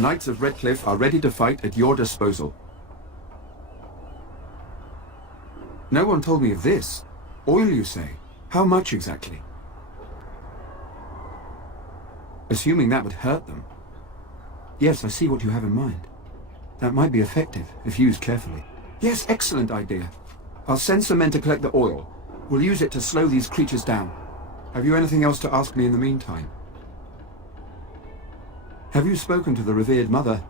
The Knights of Redcliffe are ready to fight at your disposal. No one told me of this. Oil, you say? How much exactly? Assuming that would hurt them. Yes, I see what you have in mind. That might be effective, if used carefully. Yes, excellent idea. I'll send some men to collect the oil. We'll use it to slow these creatures down. Have you anything else to ask me in the meantime? Have you spoken to the revered mother?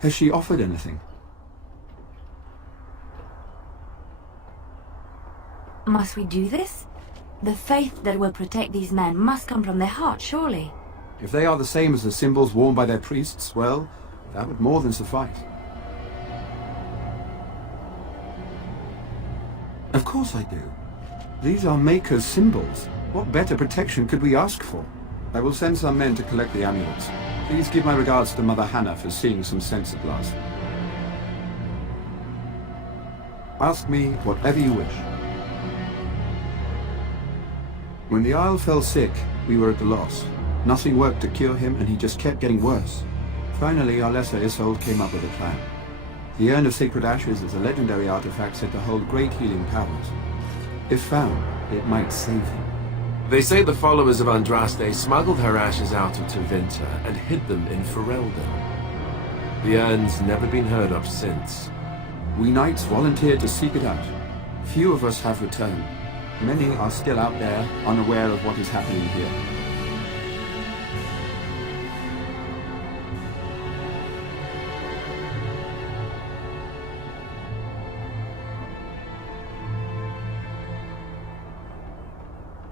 Has she offered anything? Must we do this? The faith that will protect these men must come from their heart, surely. If they are the same as the symbols worn by their priests, well, that would more than suffice. Of course I do. These are Maker's symbols. What better protection could we ask for? I will send some men to collect the amulets. Please give my regards to Mother Hannah for seeing some sense at last. Ask me whatever you wish. When the Isle fell sick, we were at a loss. Nothing worked to cure him, and he just kept getting worse. Finally, our lesser Isolde came up with a plan. The Urn of Sacred Ashes is a legendary artifact said to hold great healing powers. If found, it might save him. They say the followers of Andraste smuggled her ashes out of Tevinter and hid them in Ferelden. The urn's never been heard of since. We knights volunteered to seek it out. Few of us have returned. Many are still out there, unaware of what is happening here.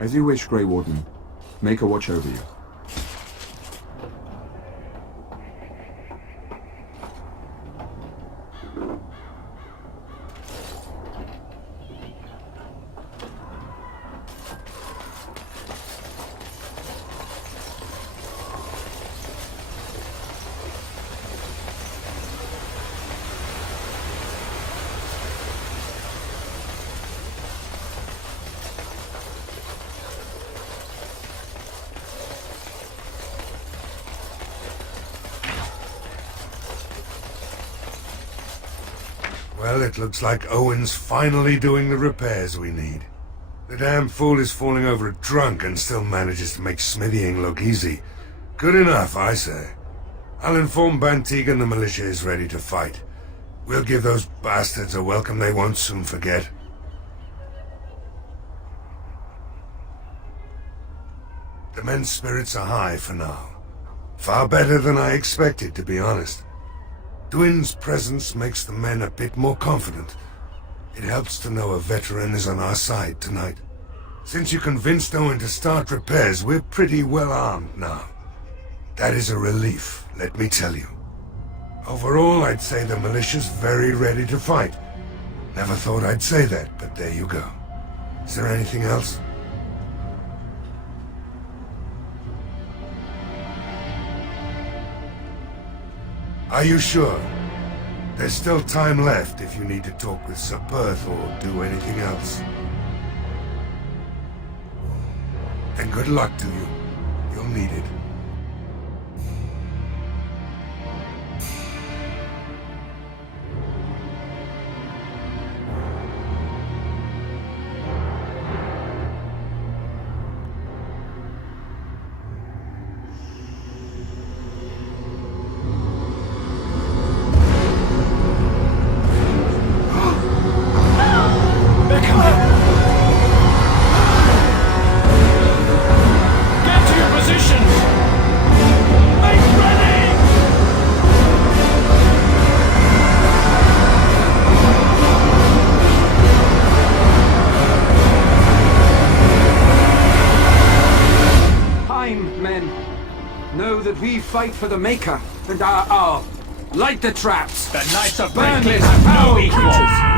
As you wish, Grey Warden. Make a watch over you. Well, it looks like Owen's finally doing the repairs we need. The damn fool is falling over drunk and still manages to make smithying look easy. Good enough, I say. I'll inform Bantigan the militia is ready to fight. We'll give those bastards a welcome they won't soon forget. The men's spirits are high for now. Far better than I expected, to be honest. Dwin's presence makes the men a bit more confident. It helps to know a veteran is on our side tonight. Since you convinced Owen to start repairs, we're pretty well armed now. That is a relief, let me tell you. Overall, I'd say the militia's very ready to fight. Never thought I'd say that, but there you go. Is there anything else? Are you sure? There's still time left if you need to talk with Sir Perth or do anything else. And good luck to you. You'll need it. Fight for the Maker and our light the traps. The Knights of Burn Redcliffe these have no foul equal. creatures.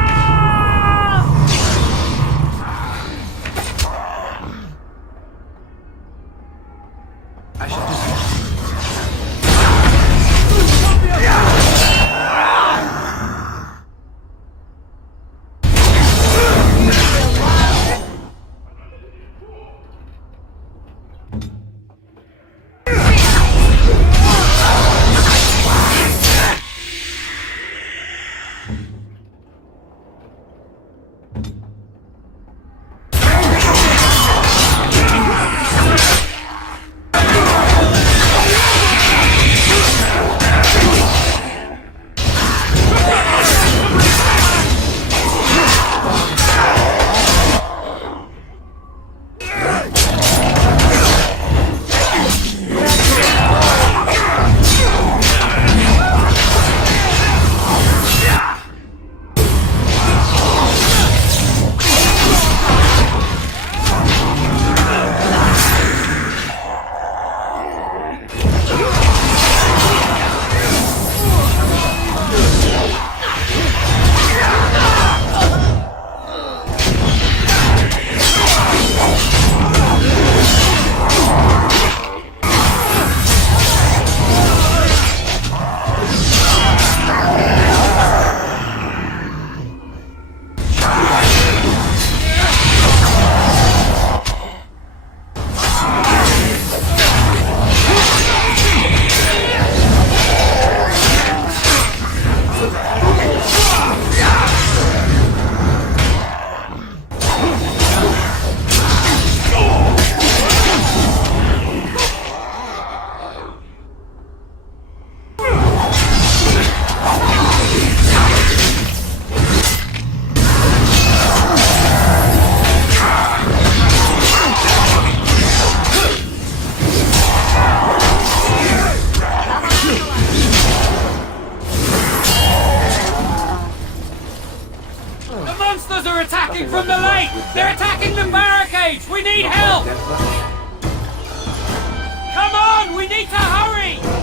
They're attacking the barricades! We need help! Come on! We need to hurry!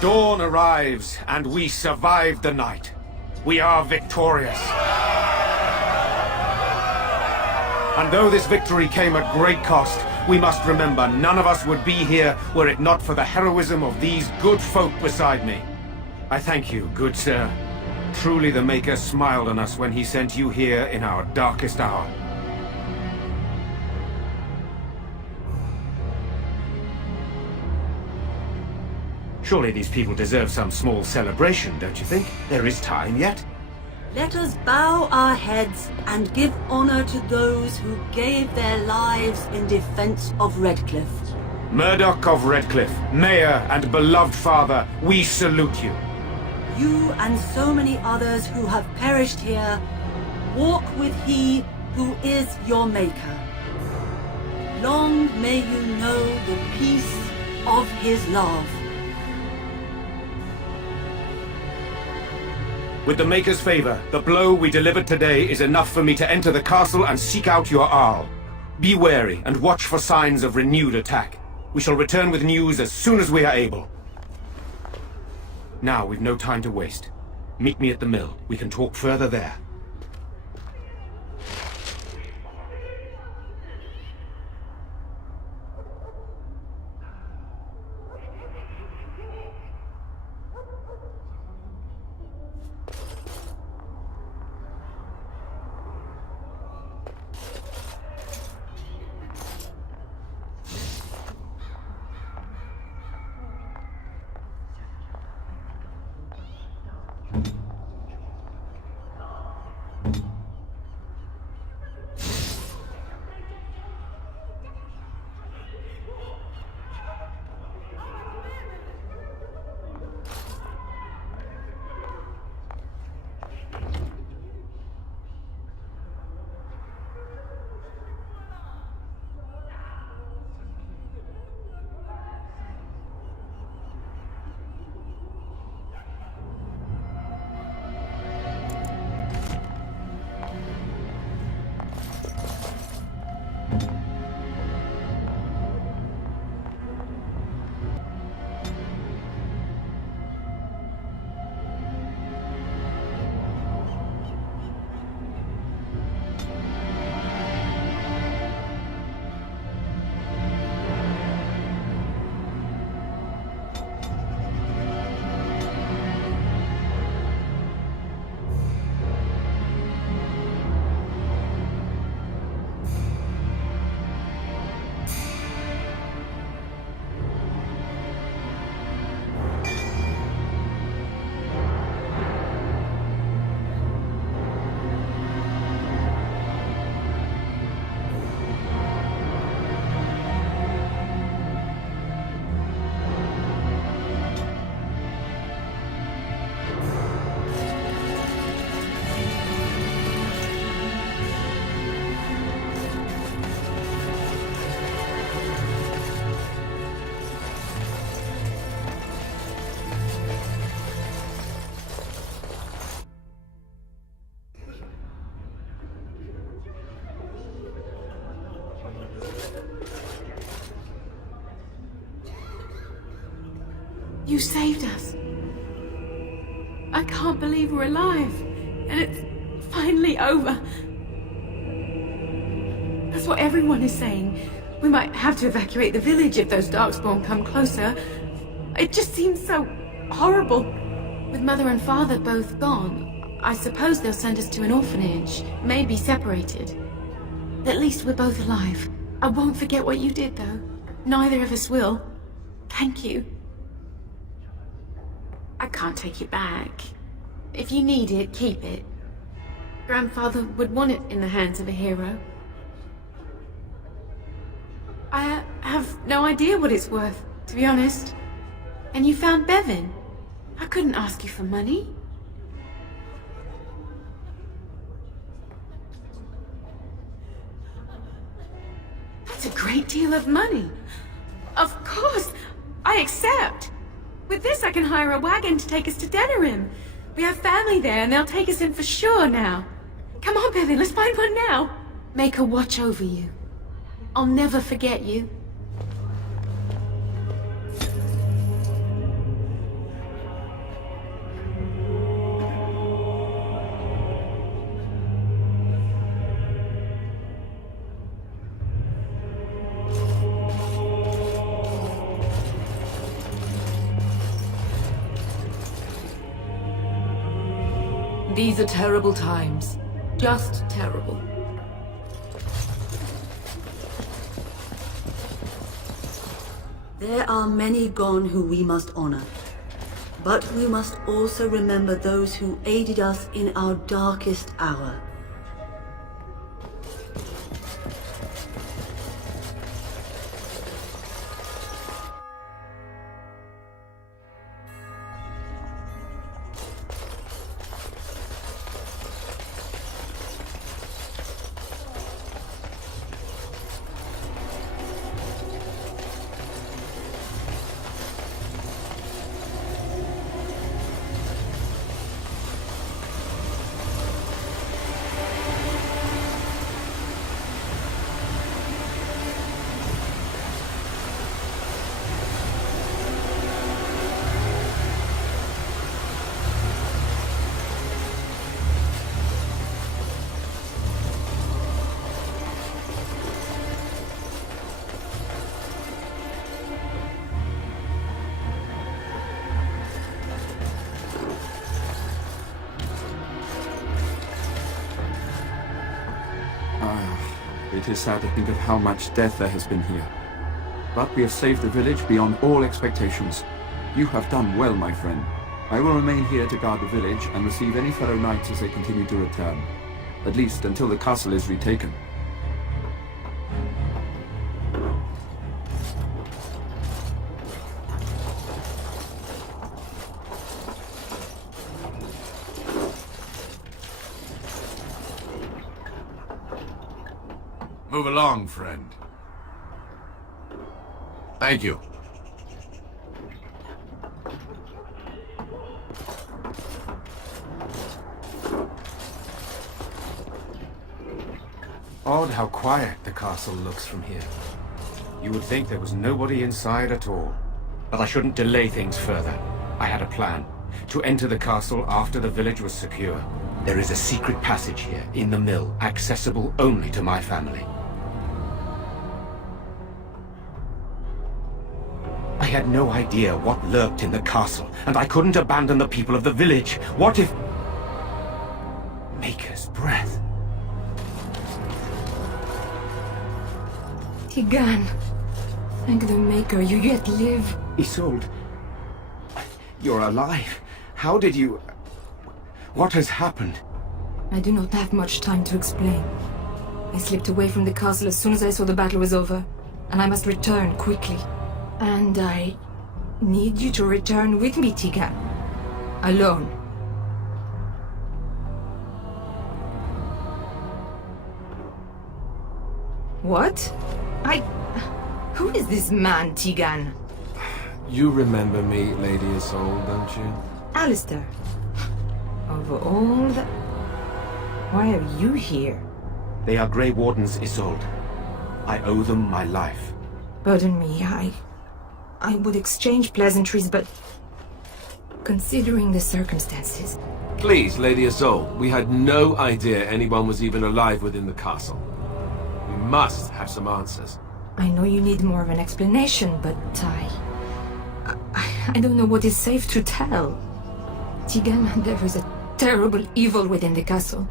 Dawn arrives, and we survive the night. We are victorious. And though this victory came at great cost, we must remember none of us would be here were it not for the heroism of these good folk beside me. I thank you, good sir. Truly the Maker smiled on us when he sent you here in our darkest hour. Surely these people deserve some small celebration, don't you think? There is time yet. Let us bow our heads and give honor to those who gave their lives in defense of Redcliffe. Murdoch of Redcliffe, Mayor and beloved father, we salute you. You and so many others who have perished here, walk with he who is your Maker. Long may you know the peace of his love. With the Maker's favor, the blow we delivered today is enough for me to enter the castle and seek out your Arl. Be wary and watch for signs of renewed attack. We shall return with news as soon as we are able. Now we've no time to waste. Meet me at the mill. We can talk further there. You saved us. I can't believe we're alive. And it's finally over. That's what everyone is saying. We might have to evacuate the village if those Darkspawn come closer. It just seems so horrible. With Mother and Father both gone, I suppose they'll send us to an orphanage. Maybe separated. At least we're both alive. I won't forget what you did, though. Neither of us will. Thank you. I can't take it back. If you need it, keep it. Grandfather would want it in the hands of a hero. I have no idea what it's worth, to be honest. And you found Bevan. I couldn't ask you for money. That's a great deal of money. Of course, I accept. With this, I can hire a wagon to take us to Denerim. We have family there, and they'll take us in for sure now. Come on, Bevan, let's find one now. Make her watch over you. I'll never forget you. These are terrible times. Just terrible. There are many gone who we must honor. But we must also remember those who aided us in our darkest hour. It is sad to think of how much death there has been here. But we have saved the village beyond all expectations. You have done well, my friend. I will remain here to guard the village and receive any fellow knights as they continue to return. At least until the castle is retaken. Move along, friend. Thank you. Odd how quiet the castle looks from here. You would think there was nobody inside at all. But I shouldn't delay things further. I had a plan. To enter the castle after the village was secure. There is a secret passage here, in the mill, accessible only to my family. I had no idea what lurked in the castle, and I couldn't abandon the people of the village. What if... Maker's breath. Tigan, thank the Maker, you yet live. Isolde, you're alive. How did you... What has happened? I do not have much time to explain. I slipped away from the castle as soon as I saw the battle was over, and I must return quickly. And I need you to return with me, Tigan. Alone. What? Who is this man, Tigan? You remember me, Lady Isolde, don't you? Alistair. Of all the... Why are you here? They are Grey Wardens, Isolde. I owe them my life. Pardon me, I would exchange pleasantries, but... Considering the circumstances... Please, Lady Isolde, we had no idea anyone was even alive within the castle. We must have some answers. I know you need more of an explanation, but I don't know what is safe to tell. Tigan, there is a terrible evil within the castle.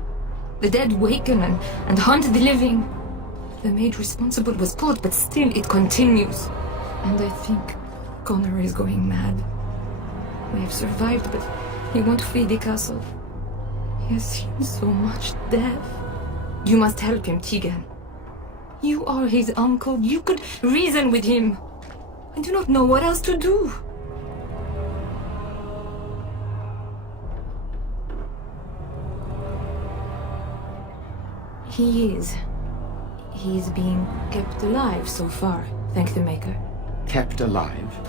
The dead waken and haunt the living. The maid responsible was caught, but still it continues. And I think Connor is going mad. We have survived, but he won't flee the castle. He has seen so much death. You must help him, Tigan. You are his uncle. You could reason with him. I do not know what else to do. He is being kept alive so far, thank the Maker. Kept alive?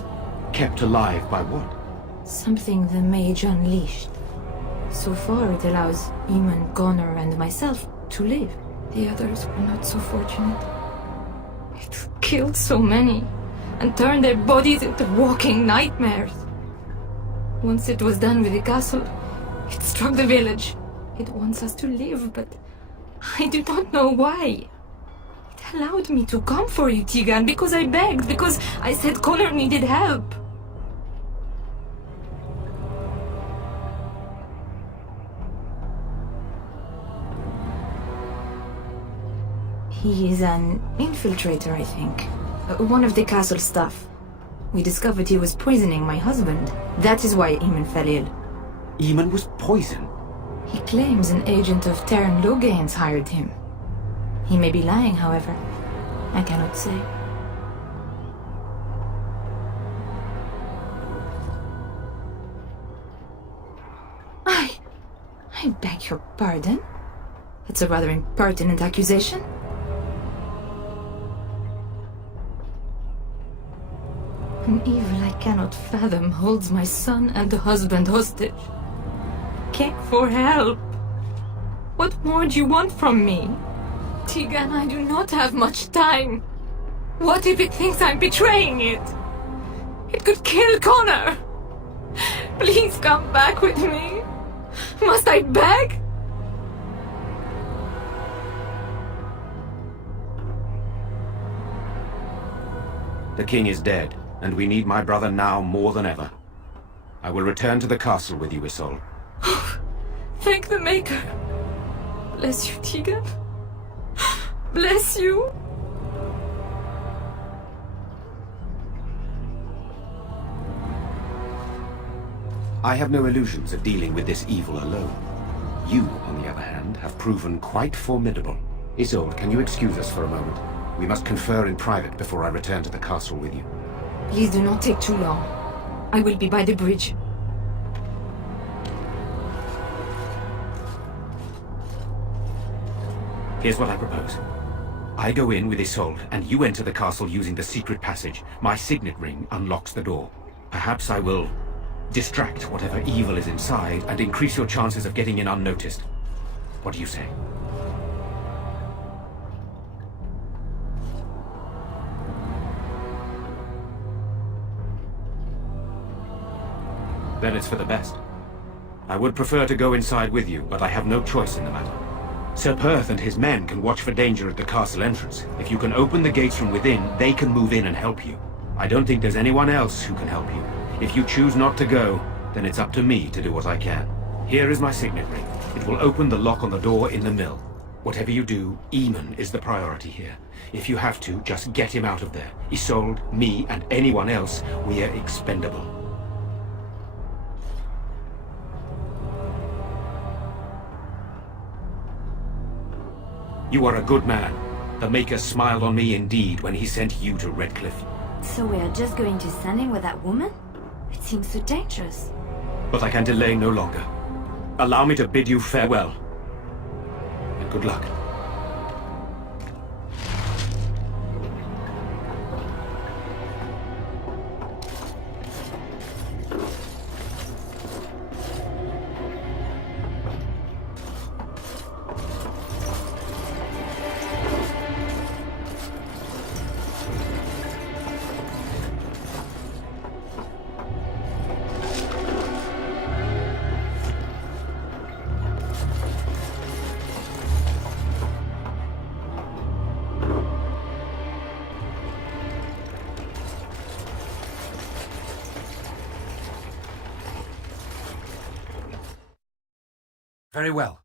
Kept alive by what? Something the mage unleashed. So far it allows Eamon, Connor, and myself to live. The others were not so fortunate. It killed so many, and turned their bodies into walking nightmares. Once it was done with the castle, it struck the village. It wants us to live, but I do not know why. It allowed me to come for you, Tigan, because I begged, because I said Connor needed help. He is an infiltrator, I think. One of the castle staff. We discovered he was poisoning my husband. That is why Eamon fell ill. Eamon was poisoned? He claims an agent of Terran Logains hired him. He may be lying, however. I cannot say. I beg your pardon? That's a rather impertinent accusation. An evil I cannot fathom holds my son and husband hostage. Kick for help. What more do you want from me? Tegan, I do not have much time. What if it thinks I'm betraying it? It could kill Connor. Please come back with me. Must I beg? The king is dead, and we need my brother now more than ever. I will return to the castle with you, Isolde. Thank the Maker. Bless you, Tegan. Bless you. I have no illusions of dealing with this evil alone. You, on the other hand, have proven quite formidable. Isolde, can you excuse us for a moment? We must confer in private before I return to the castle with you. Please do not take too long. I will be by the bridge. Here's what I propose. I go in with Isolde, and you enter the castle using the secret passage. My signet ring unlocks the door. Perhaps I will distract whatever evil is inside and increase your chances of getting in unnoticed. What do you say? Then it's for the best. I would prefer to go inside with you, but I have no choice in the matter. Sir Perth and his men can watch for danger at the castle entrance. If you can open the gates from within, they can move in and help you. I don't think there's anyone else who can help you. If you choose not to go, then it's up to me to do what I can. Here is my signet ring. It will open the lock on the door in the mill. Whatever you do, Eamon is the priority here. If you have to, just get him out of there. Isolde, me, and anyone else, we are expendable. You are a good man. The Maker smiled on me indeed when he sent you to Redcliffe. So we are just going to stand in with that woman? It seems so dangerous. But I can delay no longer. Allow me to bid you farewell. And good luck. Very well.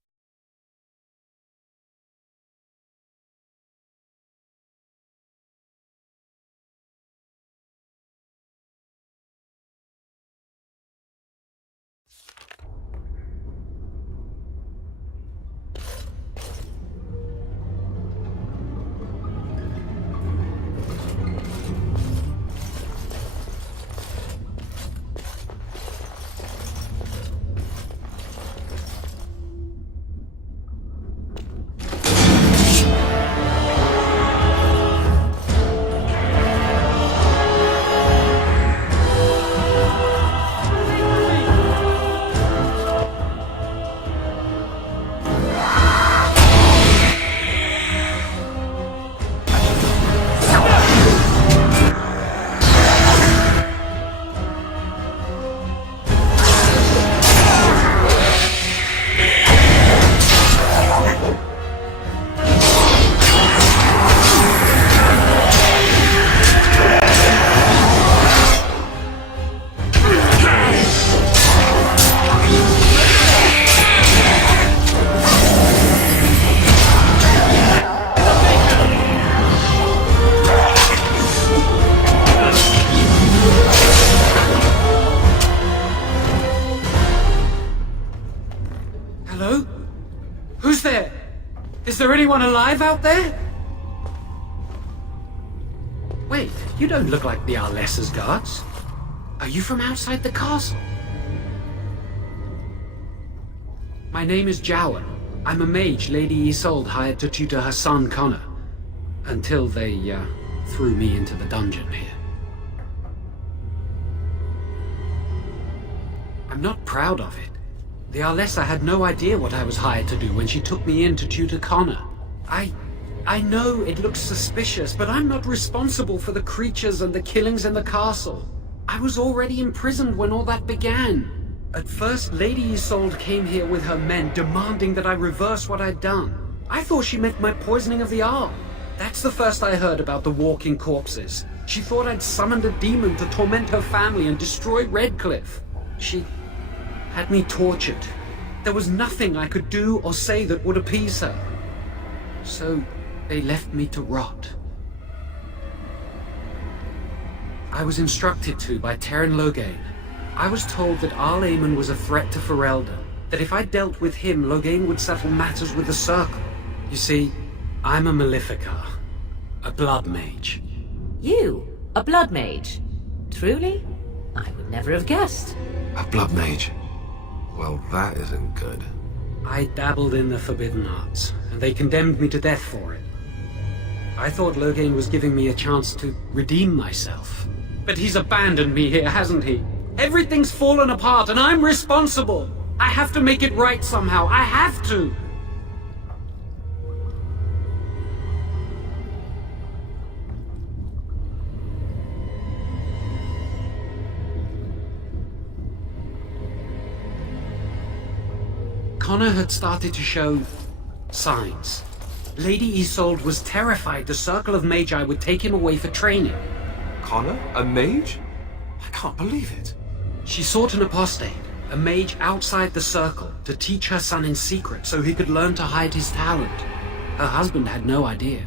there anyone alive out there? Wait, you don't look like the Arlessa's guards. Are you from outside the castle? My name is Jowan. I'm a mage Lady Isolde hired to tutor her son Connor. Until they, threw me into the dungeon here. I'm not proud of it. The Arlessa had no idea what I was hired to do when she took me in to tutor Connor. I know it looks suspicious, but I'm not responsible for the creatures and the killings in the castle. I was already imprisoned when all that began. At first, Lady Isolde came here with her men, demanding that I reverse what I'd done. I thought she meant my poisoning of the arm. That's the first I heard about the walking corpses. She thought I'd summoned a demon to torment her family and destroy Redcliffe. She had me tortured. There was nothing I could do or say that would appease her. So they left me to rot. I was instructed to by Terran Loghain. I was told that Arl Eamon was a threat to Ferelden, that if I dealt with him, Loghain would settle matters with the Circle. You see, I'm a Maleficar, a blood mage. You? A blood mage? Truly? I would never have guessed. A blood mage? Well, that isn't good. I dabbled in the forbidden arts, and they condemned me to death for it. I thought Loghain was giving me a chance to redeem myself. But he's abandoned me here, hasn't he? Everything's fallen apart, and I'm responsible! I have to make it right somehow. I have to! Connor had started to show signs. Lady Isolde was terrified the Circle of Magi would take him away for training. Connor? A mage? I can't believe it. She sought an apostate, a mage outside the Circle, to teach her son in secret so he could learn to hide his talent. Her husband had no idea.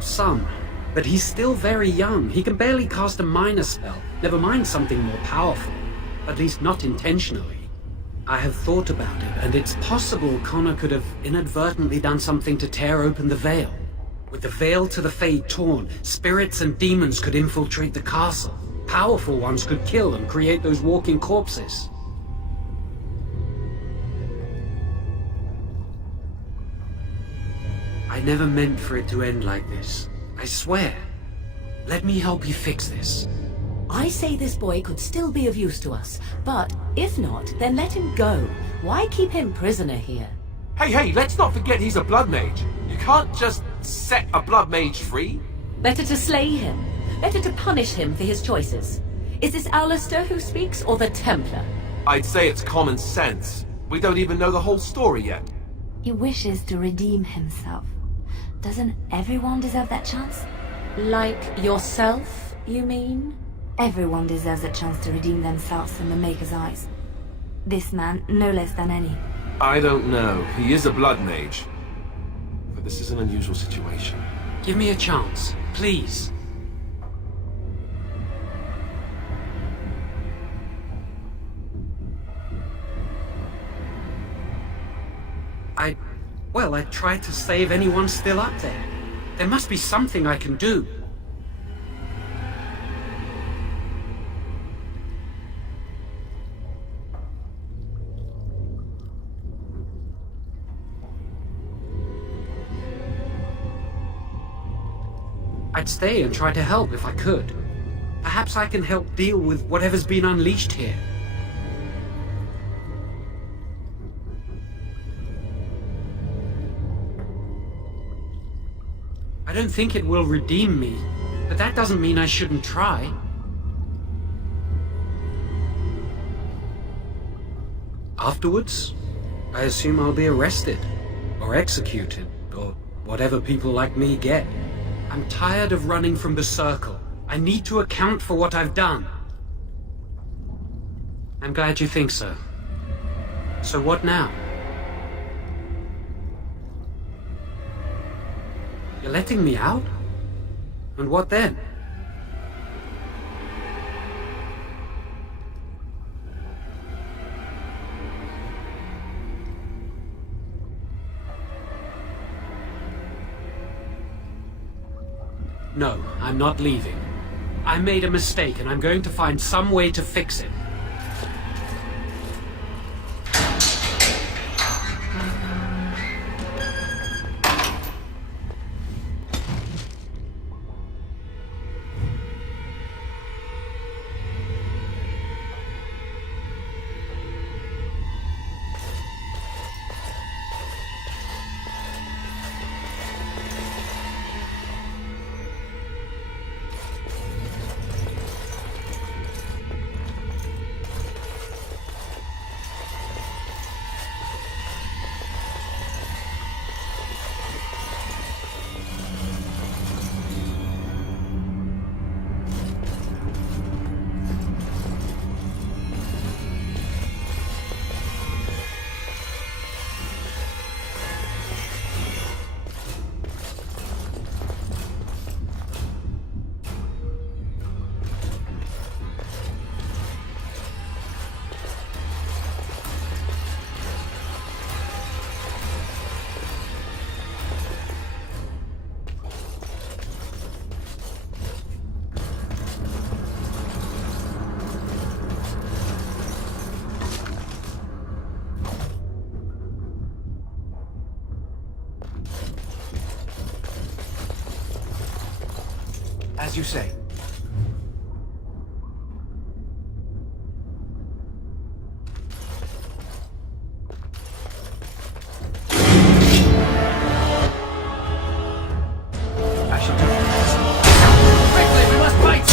Some, but he's still very young. He can barely cast a minor spell, never mind something more powerful, at least not intentionally. I have thought about it, and it's possible Connor could have inadvertently done something to tear open the veil. With the veil to the Fade torn, spirits and demons could infiltrate the castle. Powerful ones could kill and create those walking corpses. I never meant for it to end like this. I swear. Let me help you fix this. I say this boy could still be of use to us, but if not, then let him go. Why keep him prisoner here? Hey, let's not forget he's a blood mage. You can't just set a blood mage free. Better to slay him. Better to punish him for his choices. Is this Alistair who speaks, or the Templar? I'd say it's common sense. We don't even know the whole story yet. He wishes to redeem himself. Doesn't everyone deserve that chance? Like yourself, you mean? Everyone deserves a chance to redeem themselves in the Maker's eyes. This man, no less than any. I don't know. He is a blood mage. But this is an unusual situation. Give me a chance, please. I tried to save anyone still up there. There must be something I can do. I'd stay and try to help if I could. Perhaps I can help deal with whatever's been unleashed here. I don't think it will redeem me, but that doesn't mean I shouldn't try. Afterwards, I assume I'll be arrested, or executed, or whatever people like me get. I'm tired of running from the Circle. I need to account for what I've done. I'm glad you think so. So what now? You're letting me out? And what then? No, I'm not leaving. I made a mistake and I'm going to find some way to fix it. As you say. I should do this. Quickly, we must fight!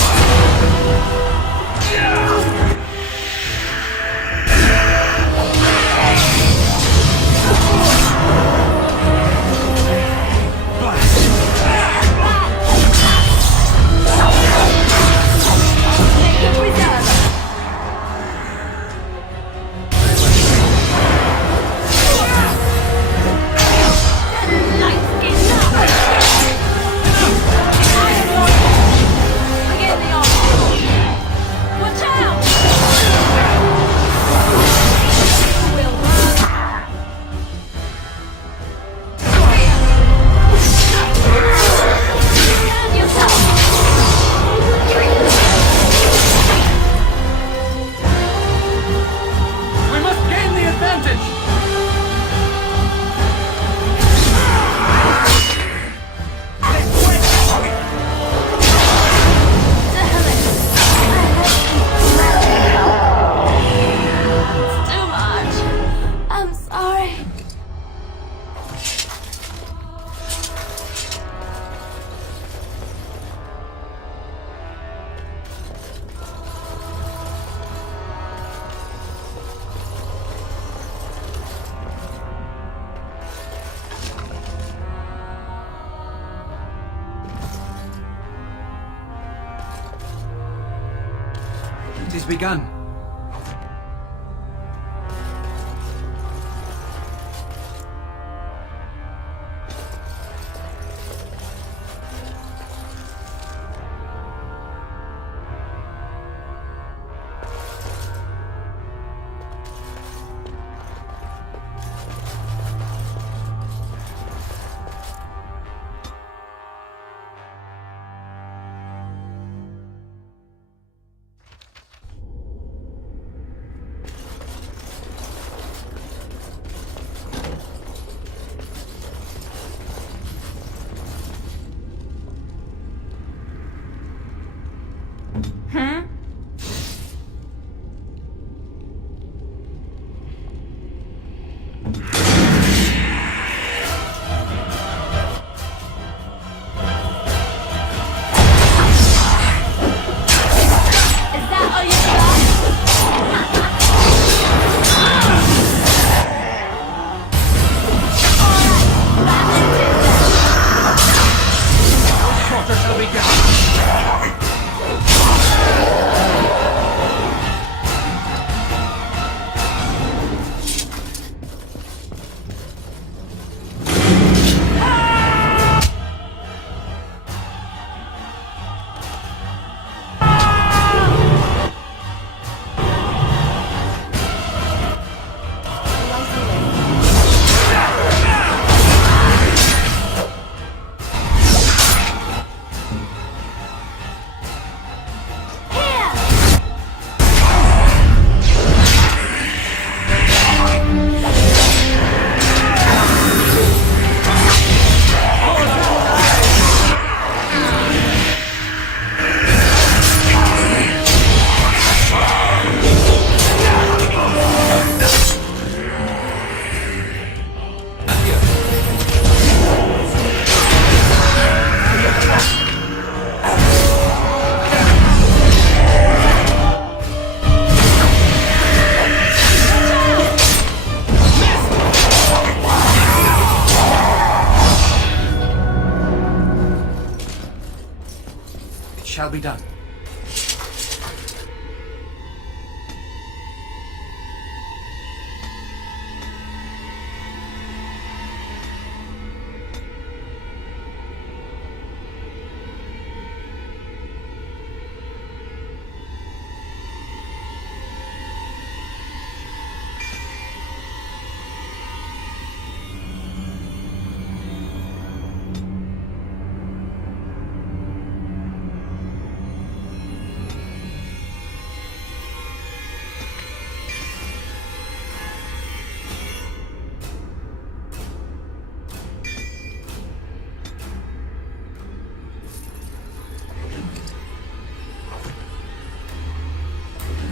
It is begun. shall be done.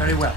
Very well.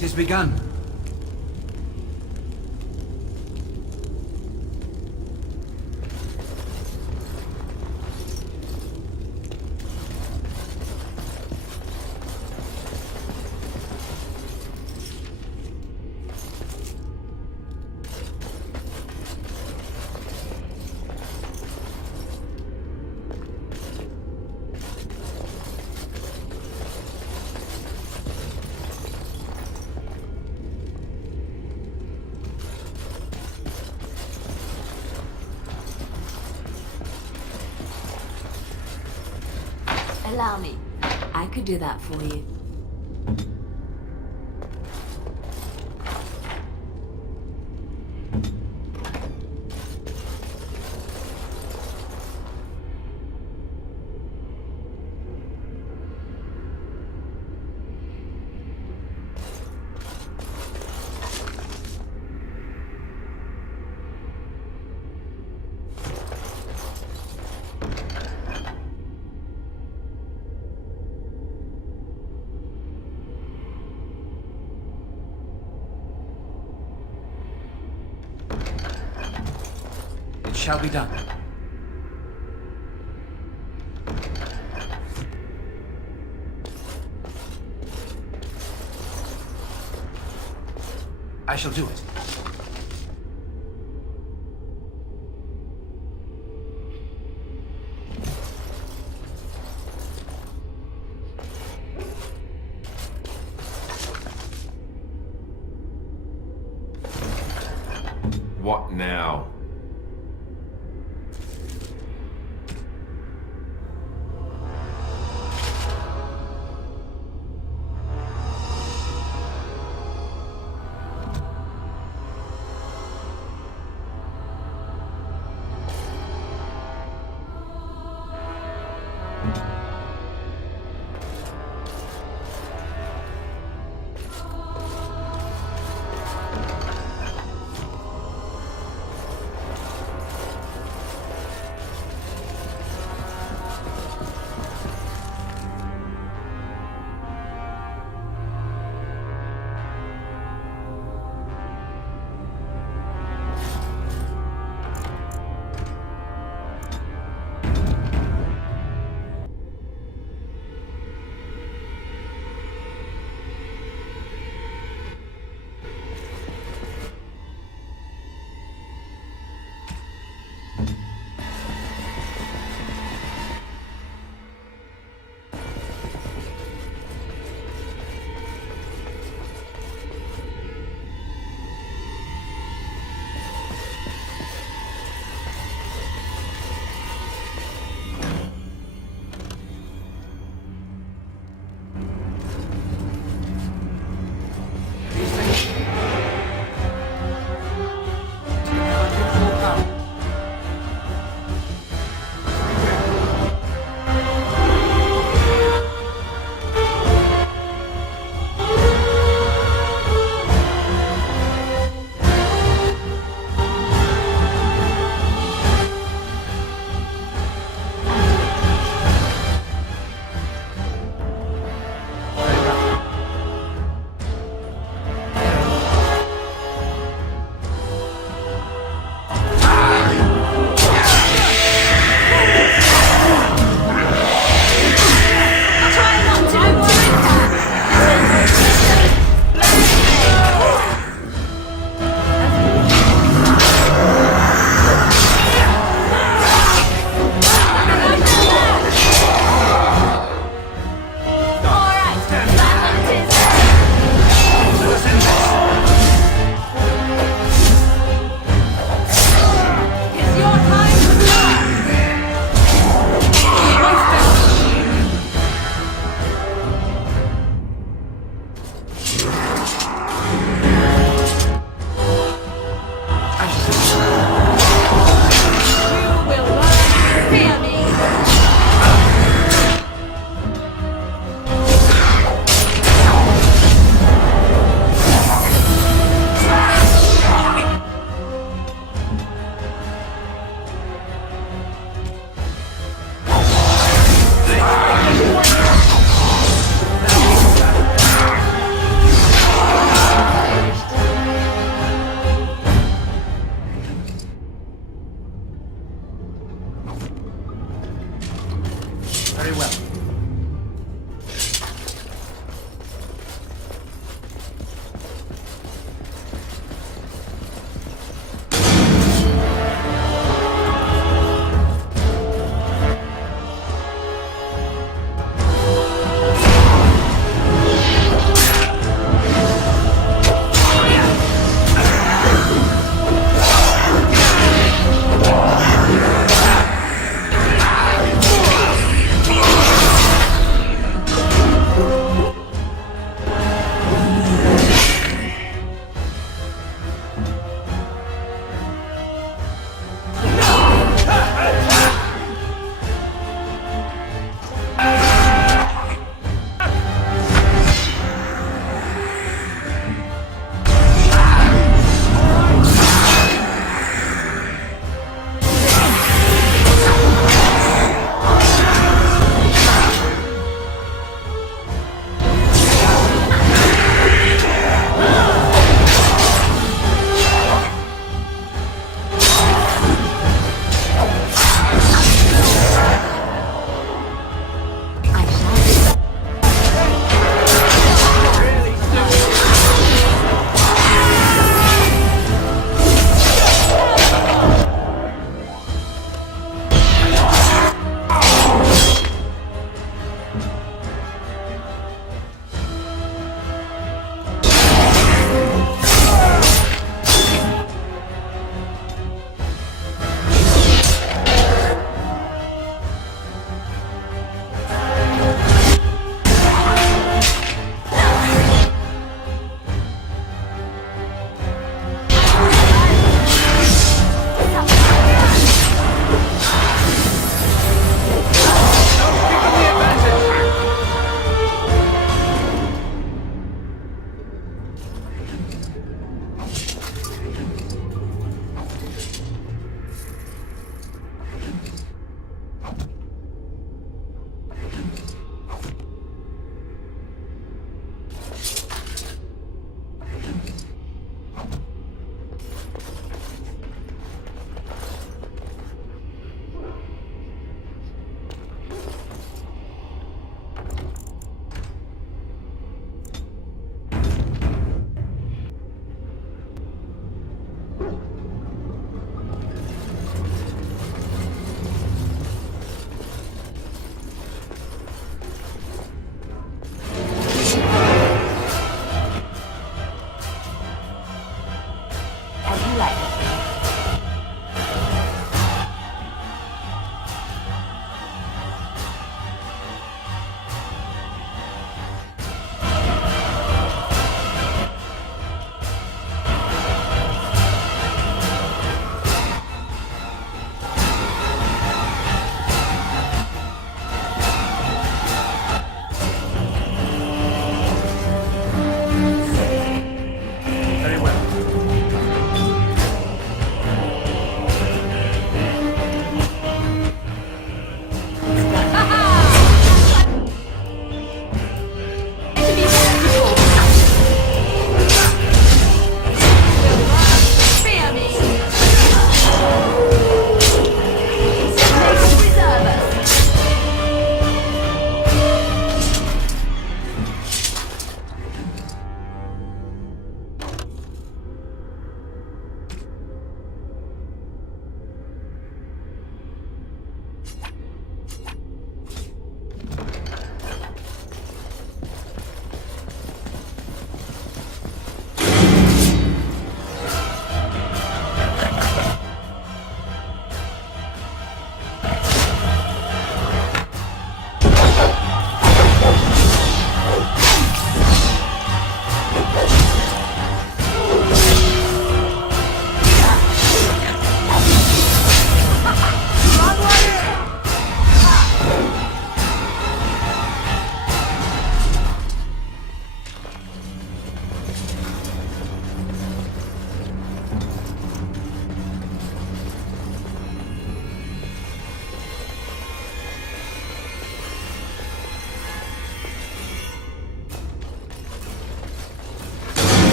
It has begun. Allow me. I could do that for you. It shall be done. I shall do it. What now?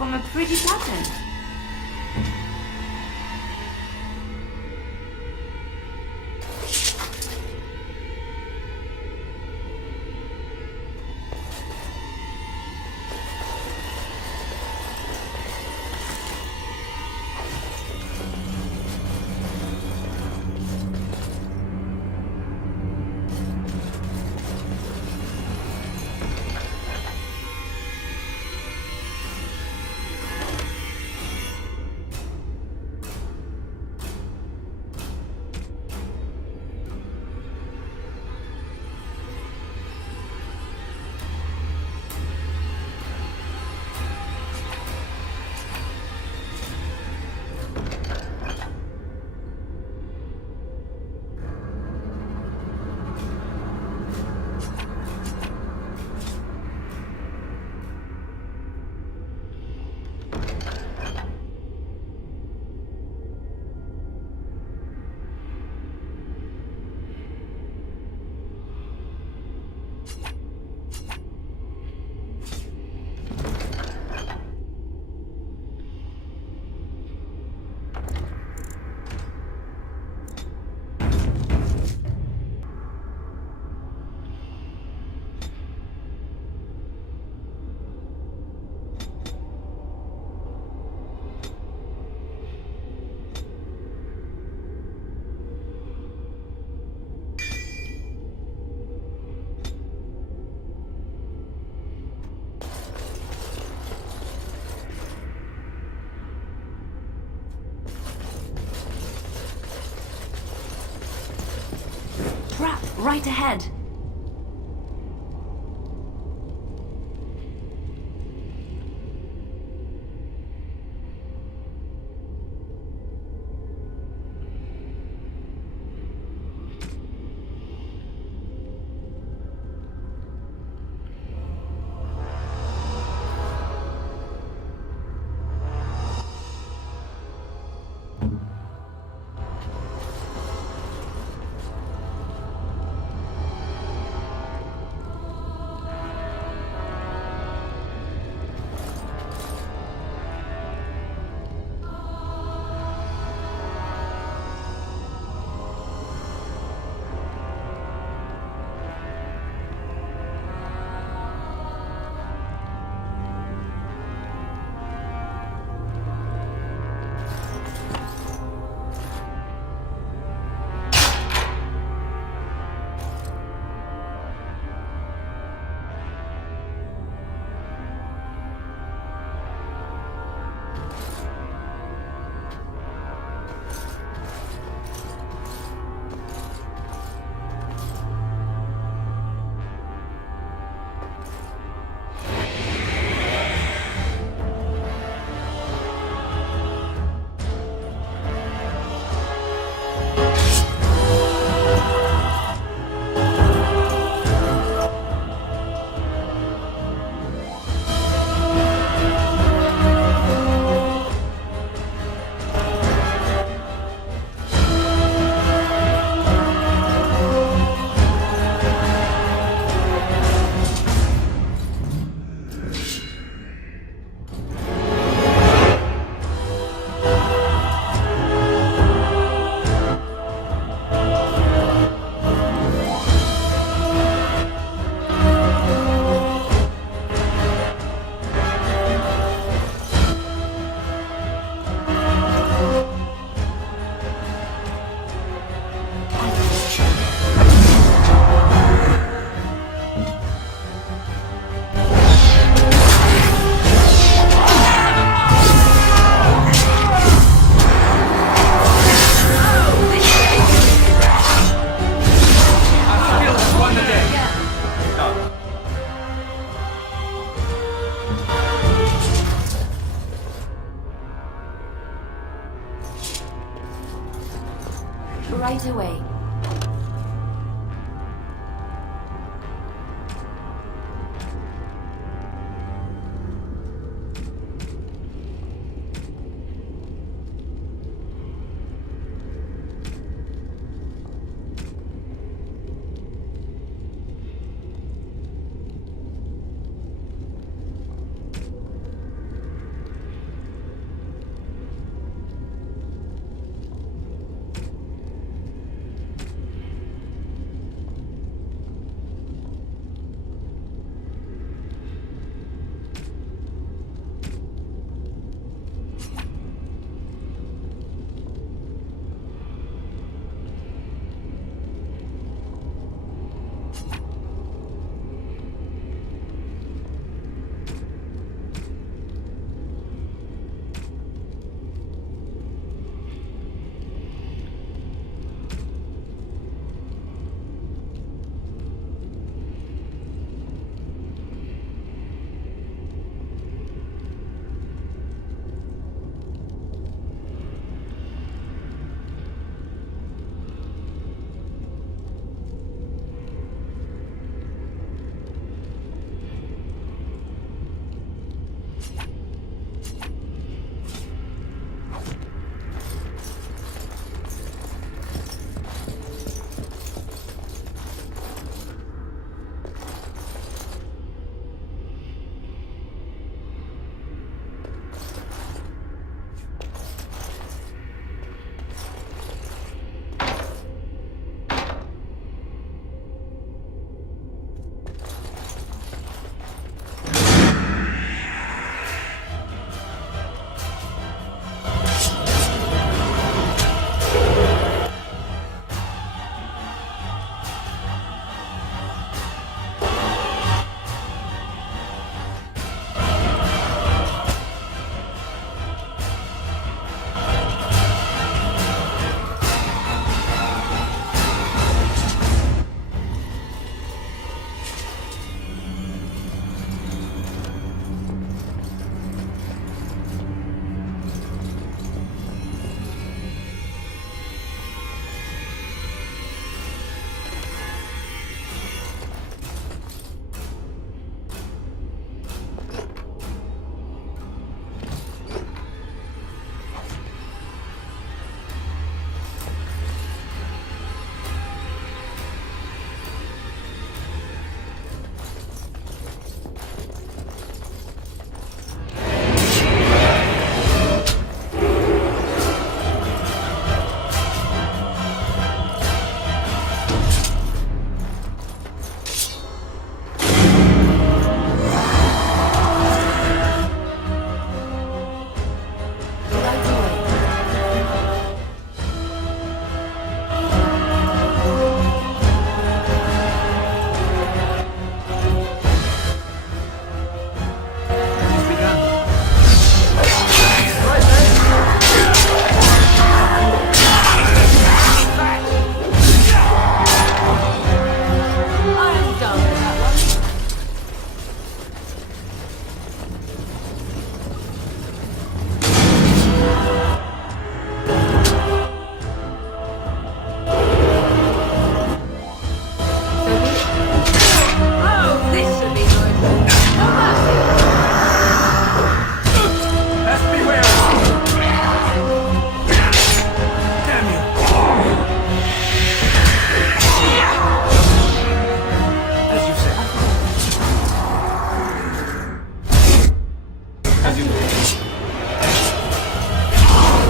from a pretty pattern. Trap right ahead. Right away.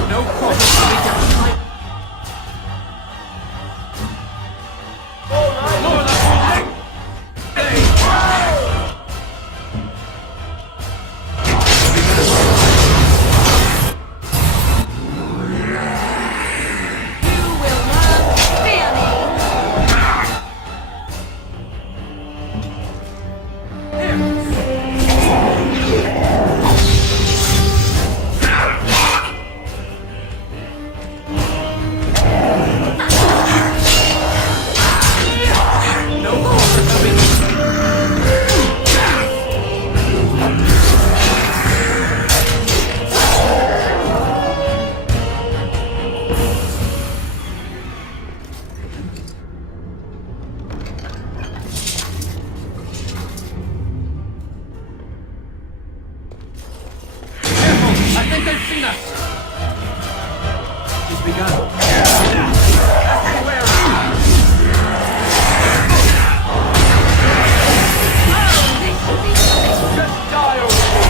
No problem for me to fight. I think they've seen us. It's begun. Just die already.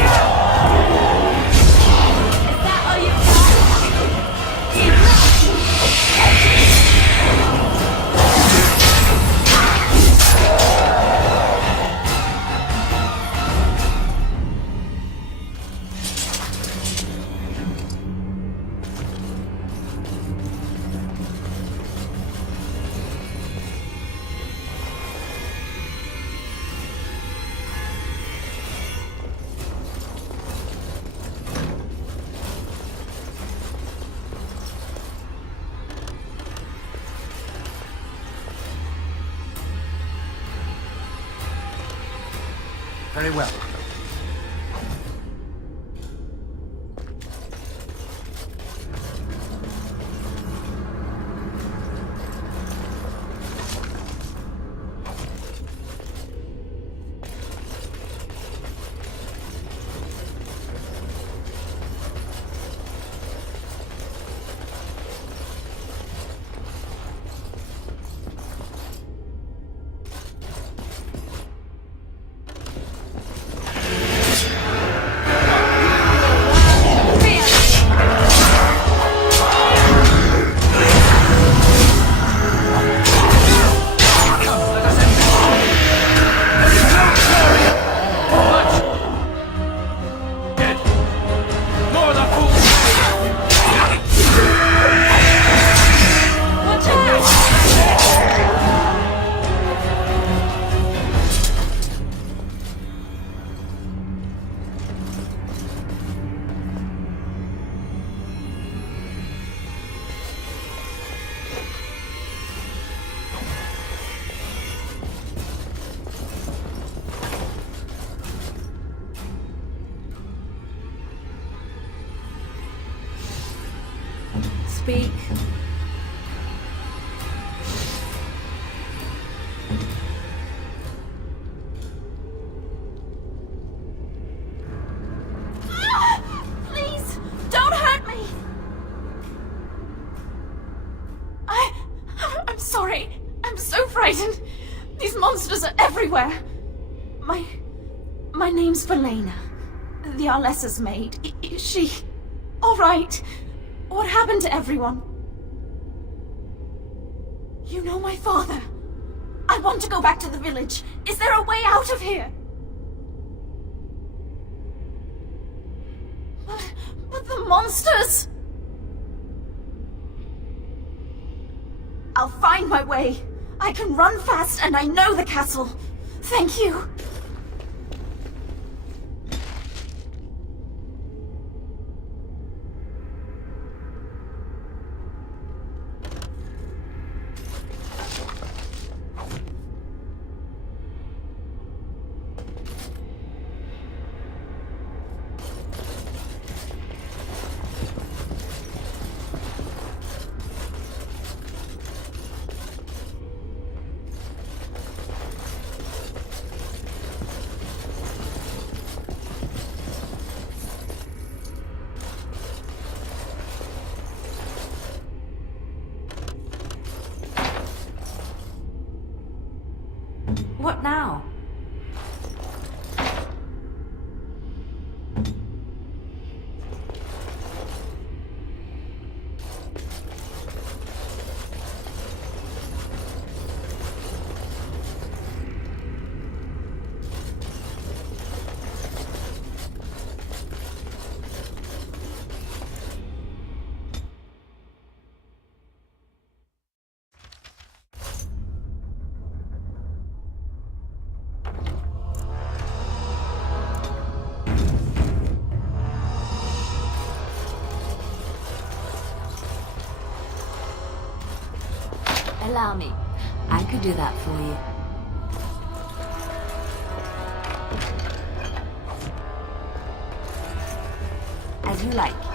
Very well. Speak. Please, don't hurt me. I'm sorry. I'm so frightened. These monsters are everywhere. My name's Valena. The Arlessa's maid. Is she all right? What happened to everyone? You know my father. I want to go back to the village. Is there a way out of here? But the monsters! I'll find my way. I can run fast and I know the castle. Thank you. Allow me. I could do that for you. As you like.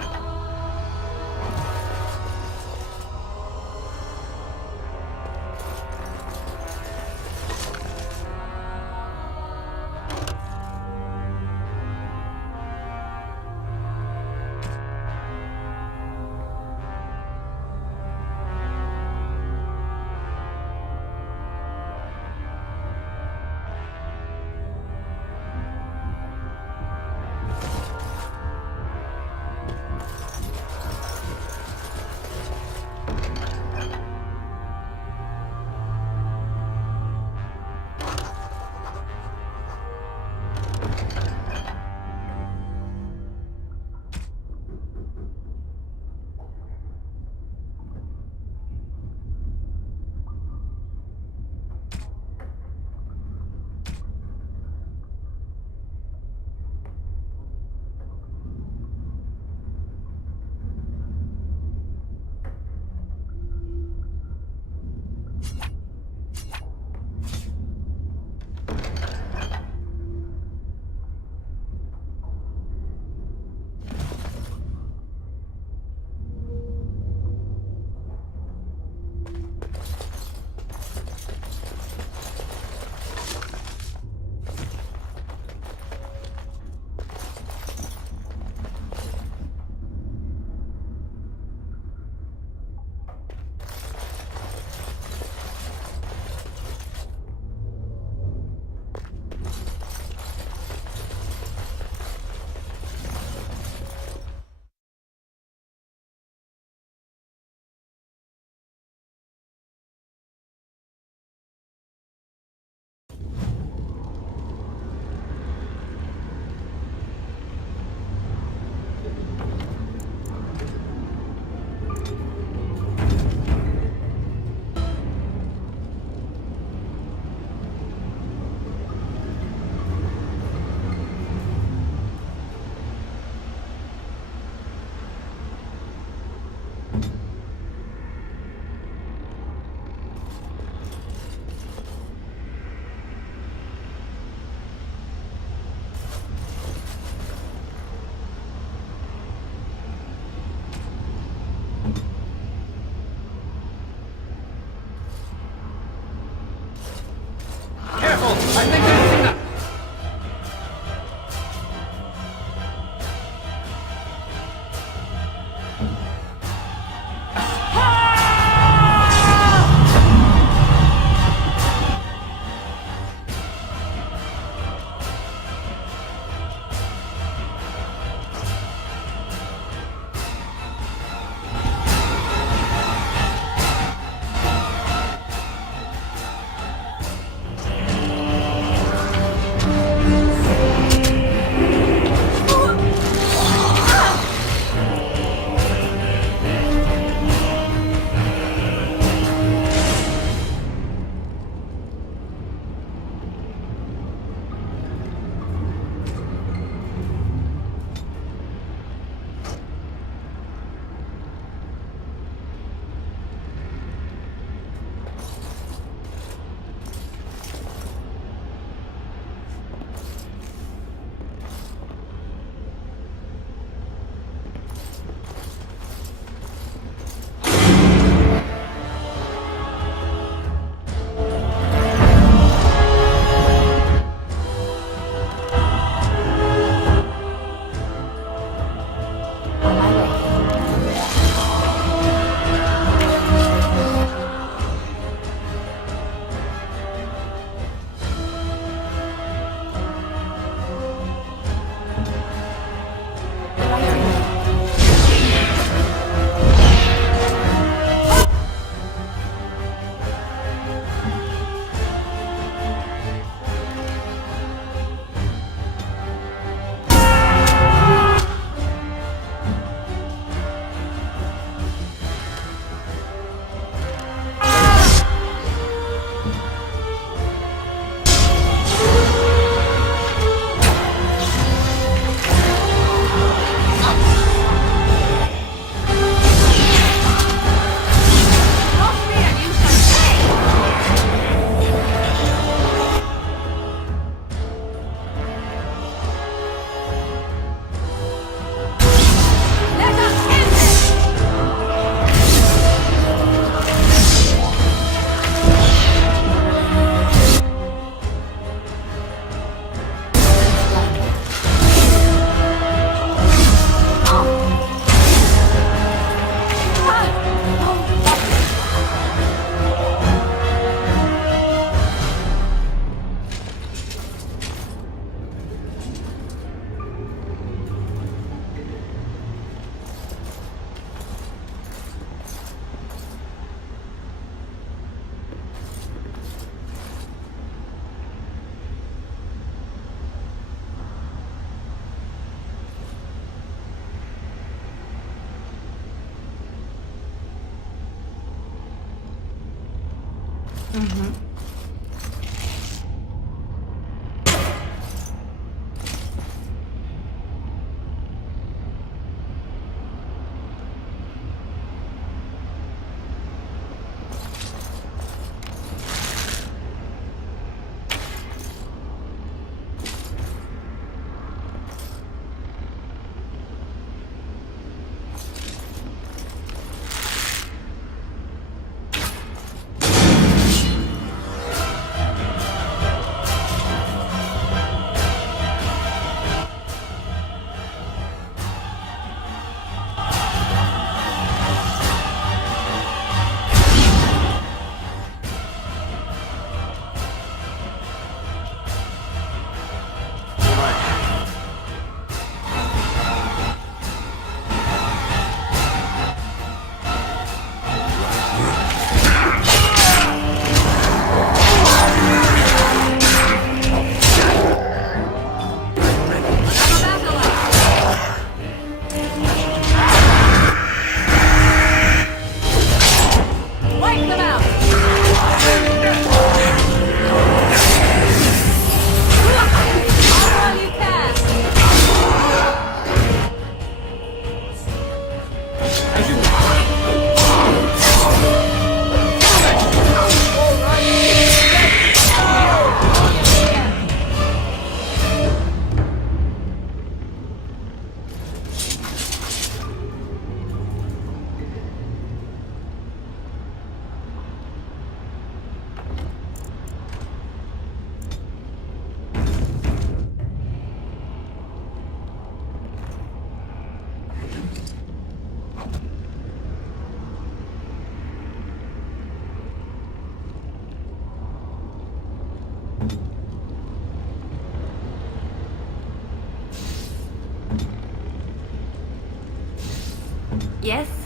Yes?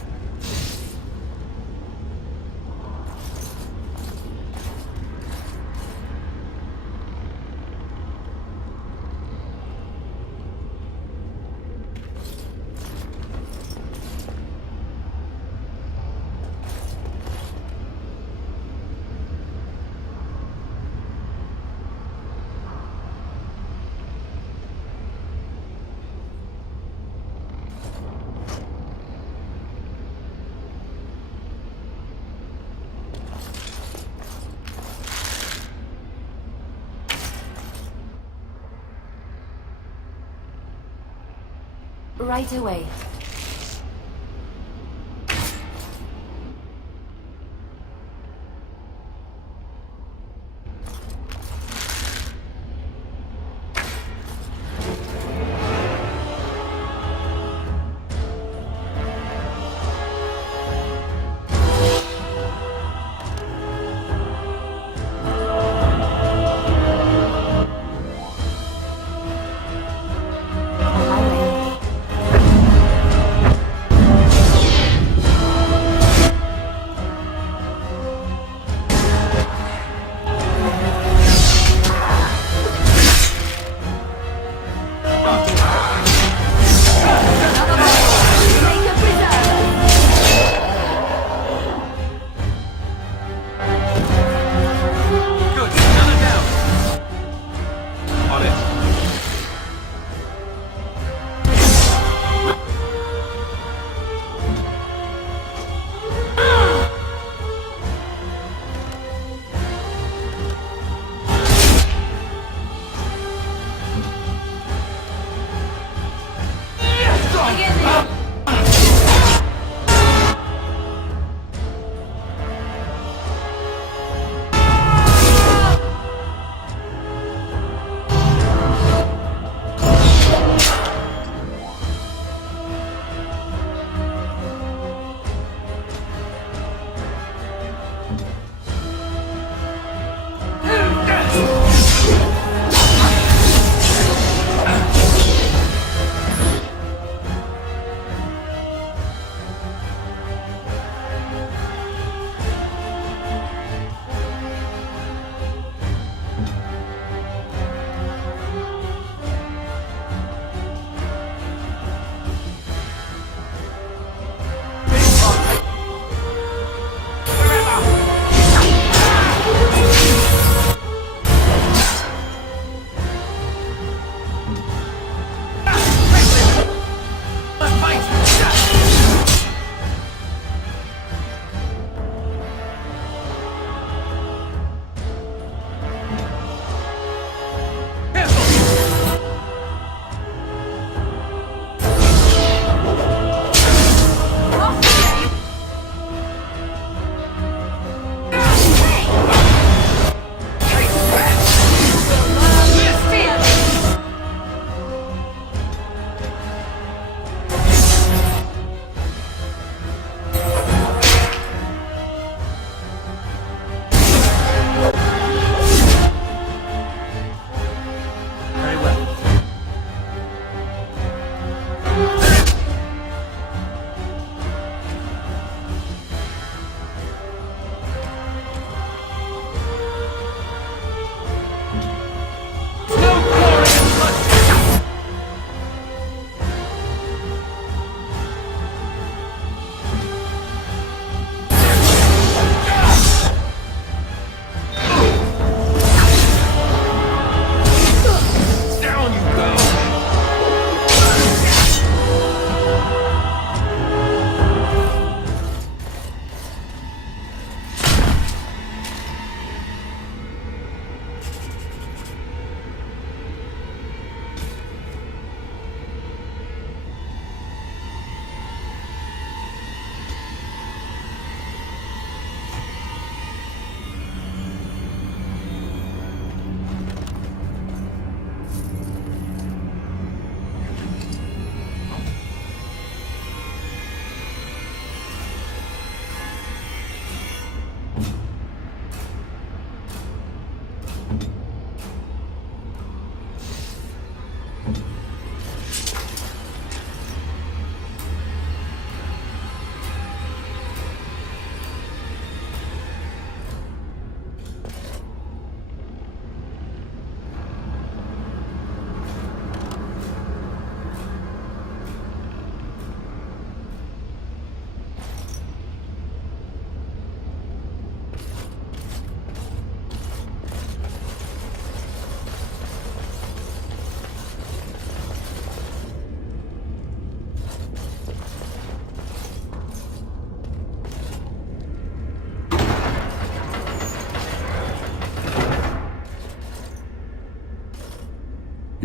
Right away.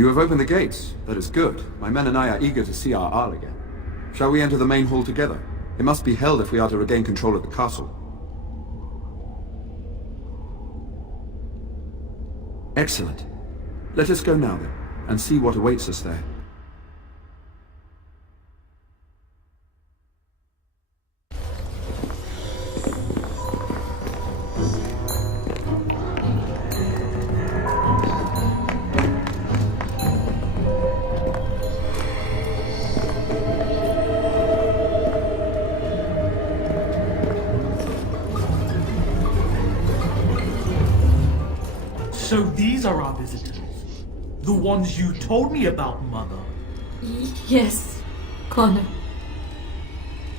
You have opened the gates. That is good. My men and I are eager to see our Arl again. Shall we enter the main hall together? It must be held if we are to regain control of the castle. Excellent. Let us go now, then, and see what awaits us there. So these are our visitors? The ones you told me about, Mother? Yes, Connor.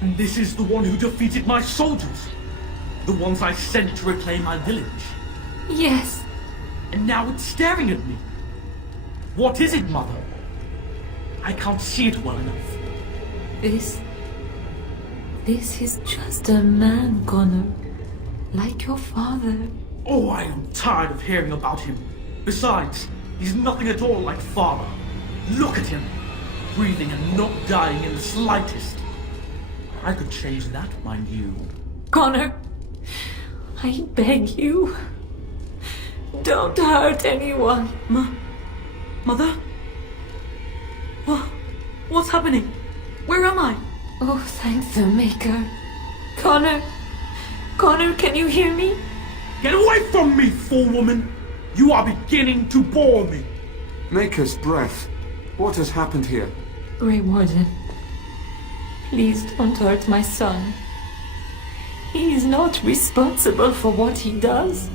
And this is the one who defeated my soldiers? The ones I sent to reclaim my village? Yes. And now it's staring at me. What is it, Mother? I can't see it well enough. This is just a man, Connor. Like your father. Oh, I am tired of hearing about him. Besides, he's nothing at all like Father. Look at him, breathing and not dying in the slightest. I could change that, mind you. Connor, I beg you. Don't hurt anyone. Mother? What's happening? Where am I? Oh, thank the Maker. Connor, can you hear me? Get away from me, fool woman! You are beginning to bore me. Maker's breath. What has happened here? Grey Warden, please don't hurt my son. He is not responsible for what he does.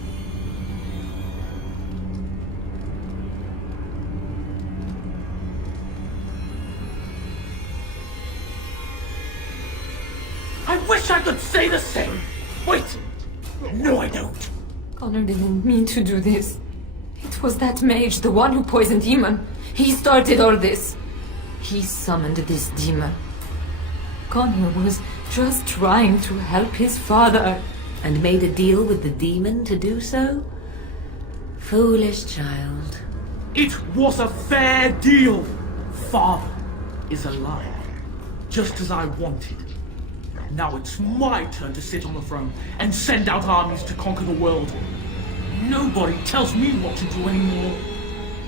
I wish I could say the same. Wait! No, I don't. Connor didn't mean to do this. It was that mage, the one who poisoned Eamon. He started all this. He summoned this demon. Connor was just trying to help his father. And made a deal with the demon to do so? Foolish child. It was a fair deal. Father is alive, just as I wanted. Now it's my turn to sit on the throne and send out armies to conquer the world. Nobody tells me what to do anymore.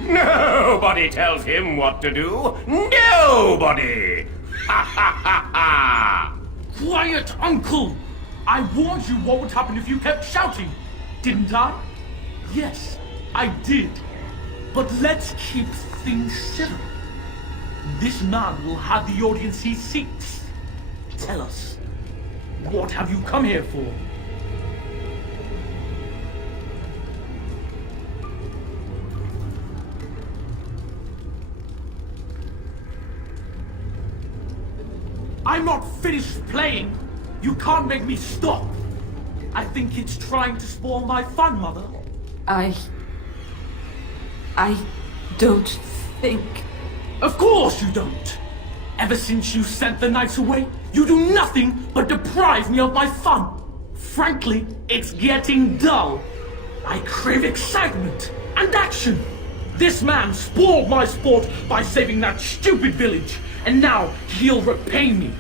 Nobody tells him what to do. Nobody! Ha ha ha ha! Quiet, Uncle! I warned you what would happen if you kept shouting, didn't I? Yes, I did. But let's keep things civil. This man will have the audience he seeks. Tell us, what have you come here for? I'm not finished playing. You can't make me stop. I think it's trying to spoil my fun, Mother. I don't think... Of course you don't. Ever since you sent the knights away, you do nothing but deprive me of my fun. Frankly, it's getting dull. I crave excitement and action. This man spoiled my sport by saving that stupid village, and now he'll repay me.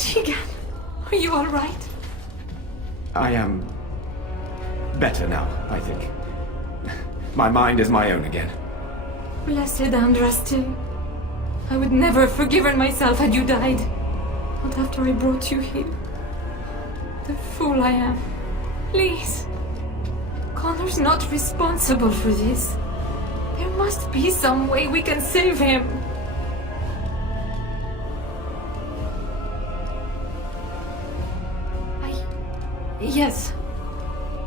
Tegan, are you all right? I am better now, I think. My mind is my own again. Blessed Andraste. I would never have forgiven myself had you died. Not after I brought you here. The fool I am. Please. Connor's not responsible for this. There must be some way we can save him. Yes.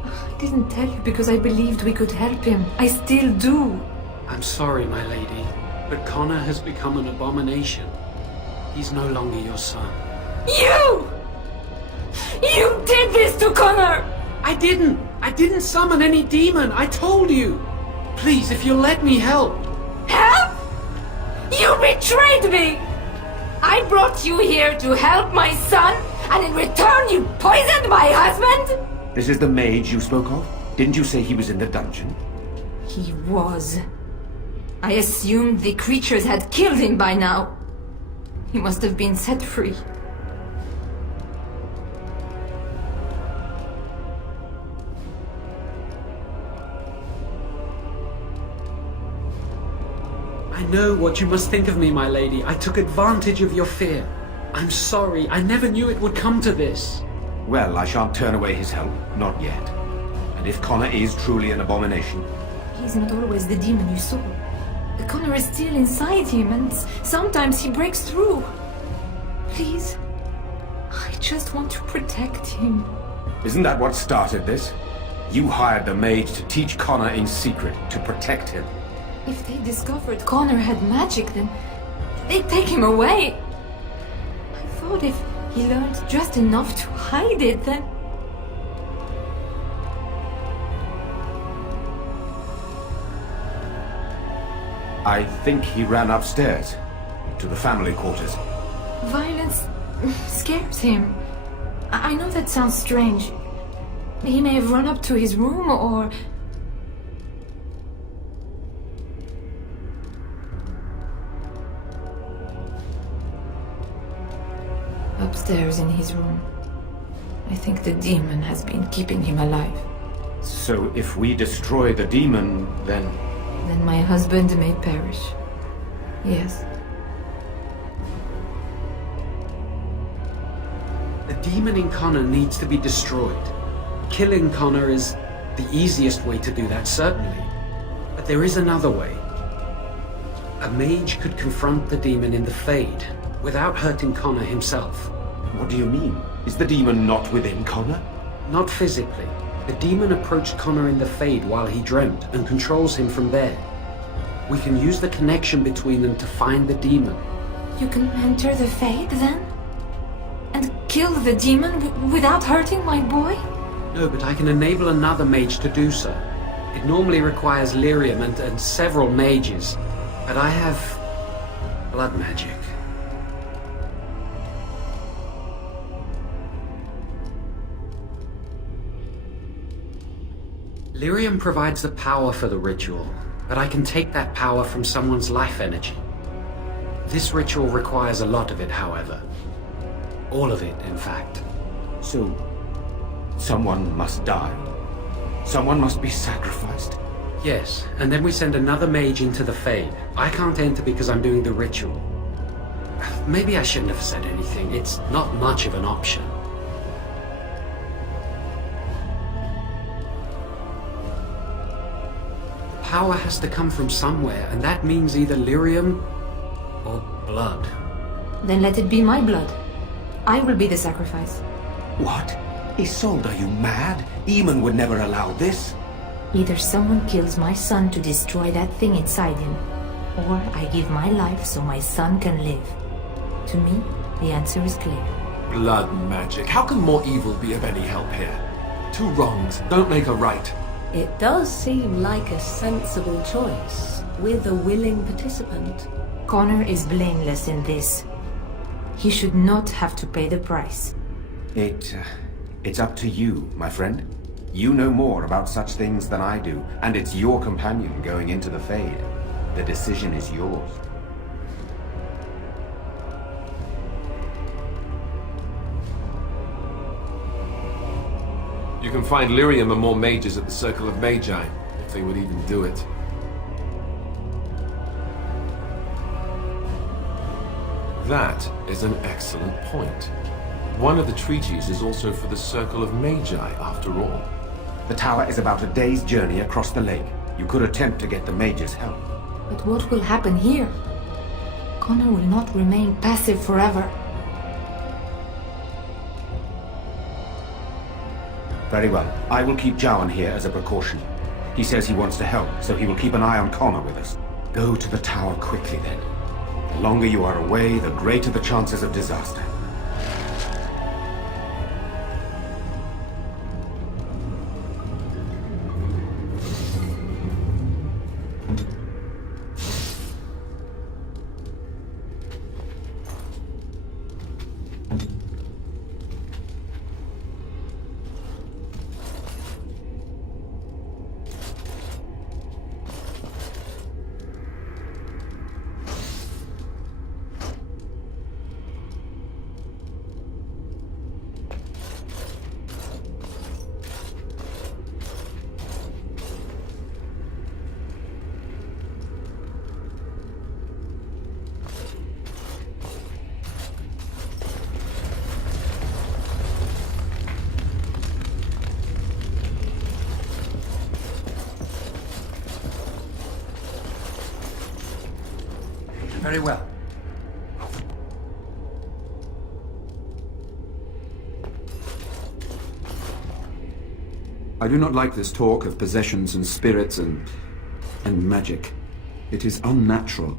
I didn't tell you because I believed we could help him. I still do. I'm sorry, my lady, but Connor has become an abomination. He's no longer your son. You! You did this to Connor! I didn't! I didn't summon any demon! I told you! Please, if you'll let me help! Help? You betrayed me! I brought you here to help my son, and in return you poisoned my husband? This is the mage you spoke of? Didn't you say he was in the dungeon? He was. I assumed the creatures had killed him by now. He must have been set free. I know what you must think of me, my lady. I took advantage of your fear. I'm sorry. I never knew it would come to this. Well, I shan't turn away his help. Not yet. And if Connor is truly an abomination... He's not always the demon you saw. Connor is still inside him, and sometimes he breaks through. Please. I just want to protect him. Isn't that what started this? You hired the mage to teach Connor in secret, to protect him. If they discovered Connor had magic, then they'd take him away. I thought if he learned just enough to hide it, then... I think he ran upstairs, to the family quarters. Violence scares him. I know that sounds strange. He may have run up to his room, or... Upstairs in his room. I think the demon has been keeping him alive. So if we destroy the demon, then... Then my husband may perish. Yes. The demon in Connor needs to be destroyed. Killing Connor is the easiest way to do that, certainly. But there is another way. A mage could confront the demon in the Fade, without hurting Connor himself. What do you mean? Is the demon not within Connor? Not physically. The demon approached Connor in the Fade while he dreamt, and controls him from there. We can use the connection between them to find the demon. You can enter the Fade, then? And kill the demon without hurting my boy? No, but I can enable another mage to do so. It normally requires lyrium and several mages. But I have... blood magic. Lyrium provides the power for the ritual, but I can take that power from someone's life energy. This ritual requires a lot of it, however. All of it, in fact. So, someone must die. Someone must be sacrificed. Yes, and then we send another mage into the Fade. I can't enter because I'm doing the ritual. Maybe I shouldn't have said anything. It's not much of an option. The power has to come from somewhere, and that means either lyrium or blood. Then let it be my blood. I will be the sacrifice. What? Isolde, are you mad? Eamon would never allow this. Either someone kills my son to destroy that thing inside him, or I give my life so my son can live. To me, the answer is clear. Blood magic. How can more evil be of any help here? Two wrongs don't make a right. It does seem like a sensible choice, with a willing participant. Connor is blameless in this. He should not have to pay the price. It's up to you, my friend. You know more about such things than I do, and it's your companion going into the Fade. The decision is yours. can find lyrium and more mages at the Circle of Magi, if they would even do it. That is an excellent point. One of the treaties is also for the Circle of Magi, after all. The tower is about a day's journey across the lake. You could attempt to get the mages' help. But what will happen here? Connor will not remain passive forever. Very well. I will keep Jowan here as a precaution. He says he wants to help, so he will keep an eye on Connor with us. Go to the tower quickly, then. The longer you are away, the greater the chances of disaster. Very well. I do not like this talk of possessions and spirits and magic. It is unnatural.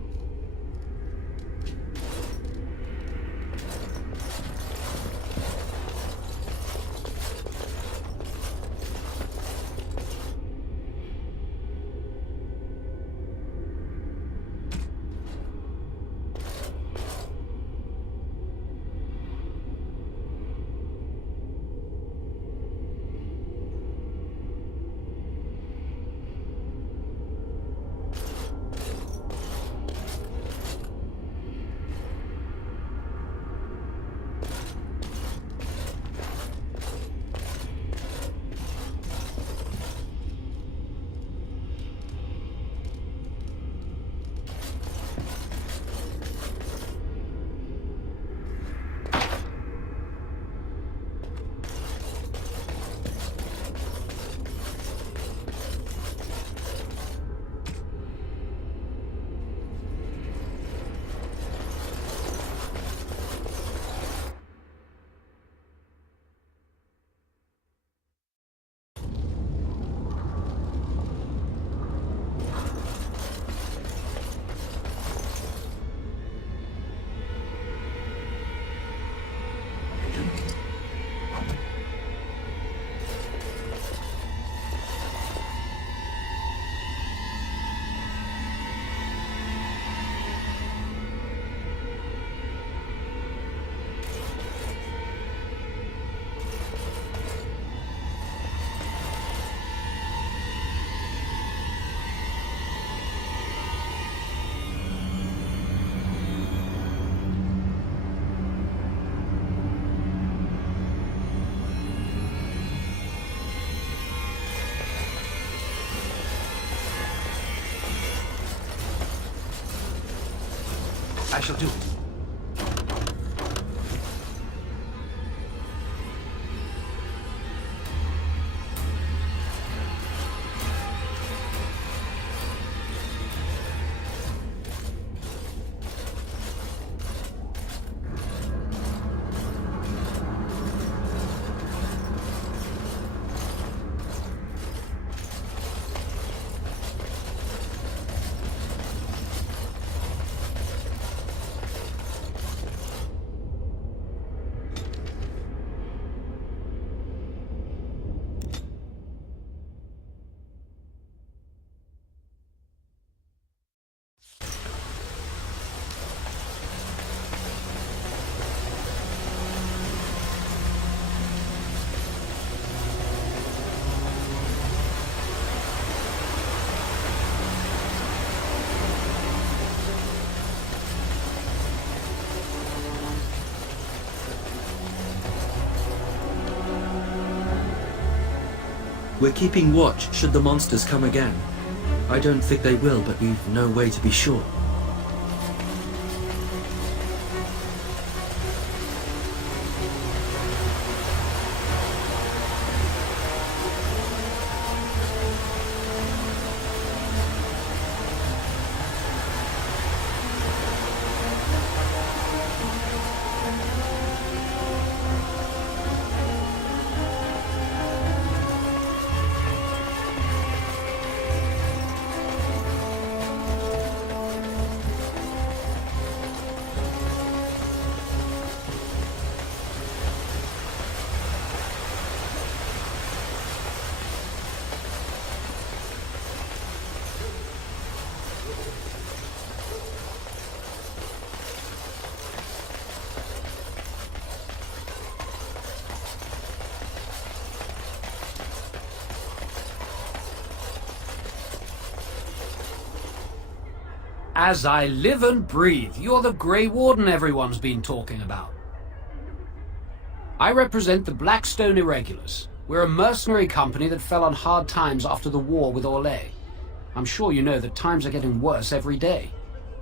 I shall do it. We're keeping watch should the monsters come again. I don't think they will, but we've no way to be sure. As I live and breathe, you're the Grey Warden everyone's been talking about. I represent the Blackstone Irregulars. We're a mercenary company that fell on hard times after the war with Orlais. I'm sure you know that times are getting worse every day.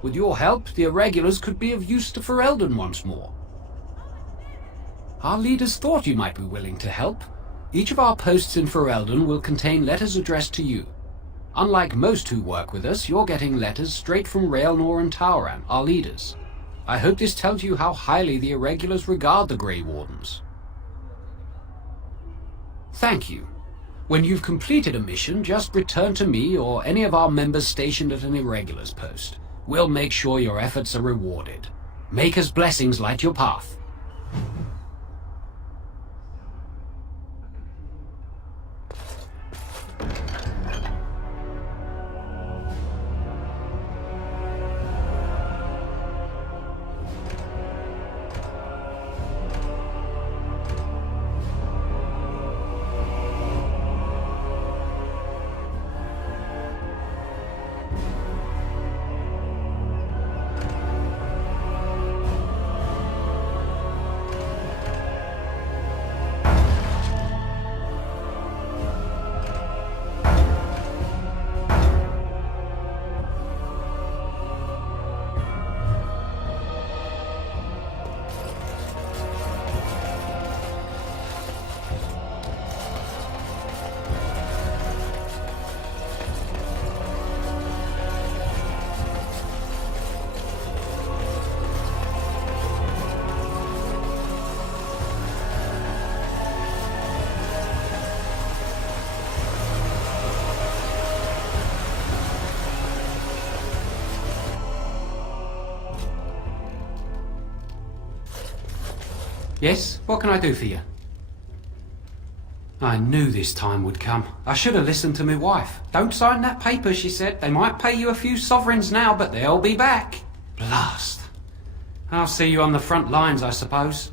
With your help, the Irregulars could be of use to Ferelden once more. Our leaders thought you might be willing to help. Each of our posts in Ferelden will contain letters addressed to you. Unlike most who work with us, you're getting letters straight from Raelnor and Tauran, our leaders. I hope this tells you how highly the Irregulars regard the Grey Wardens. Thank you. When you've completed a mission, just return to me or any of our members stationed at an Irregulars post. We'll make sure your efforts are rewarded. Maker's blessings light your path. Yes? What can I do for you? I knew this time would come. I should have listened to my wife. Don't sign that paper, she said. They might pay you a few sovereigns now, but they'll be back. Blast. I'll see you on the front lines, I suppose.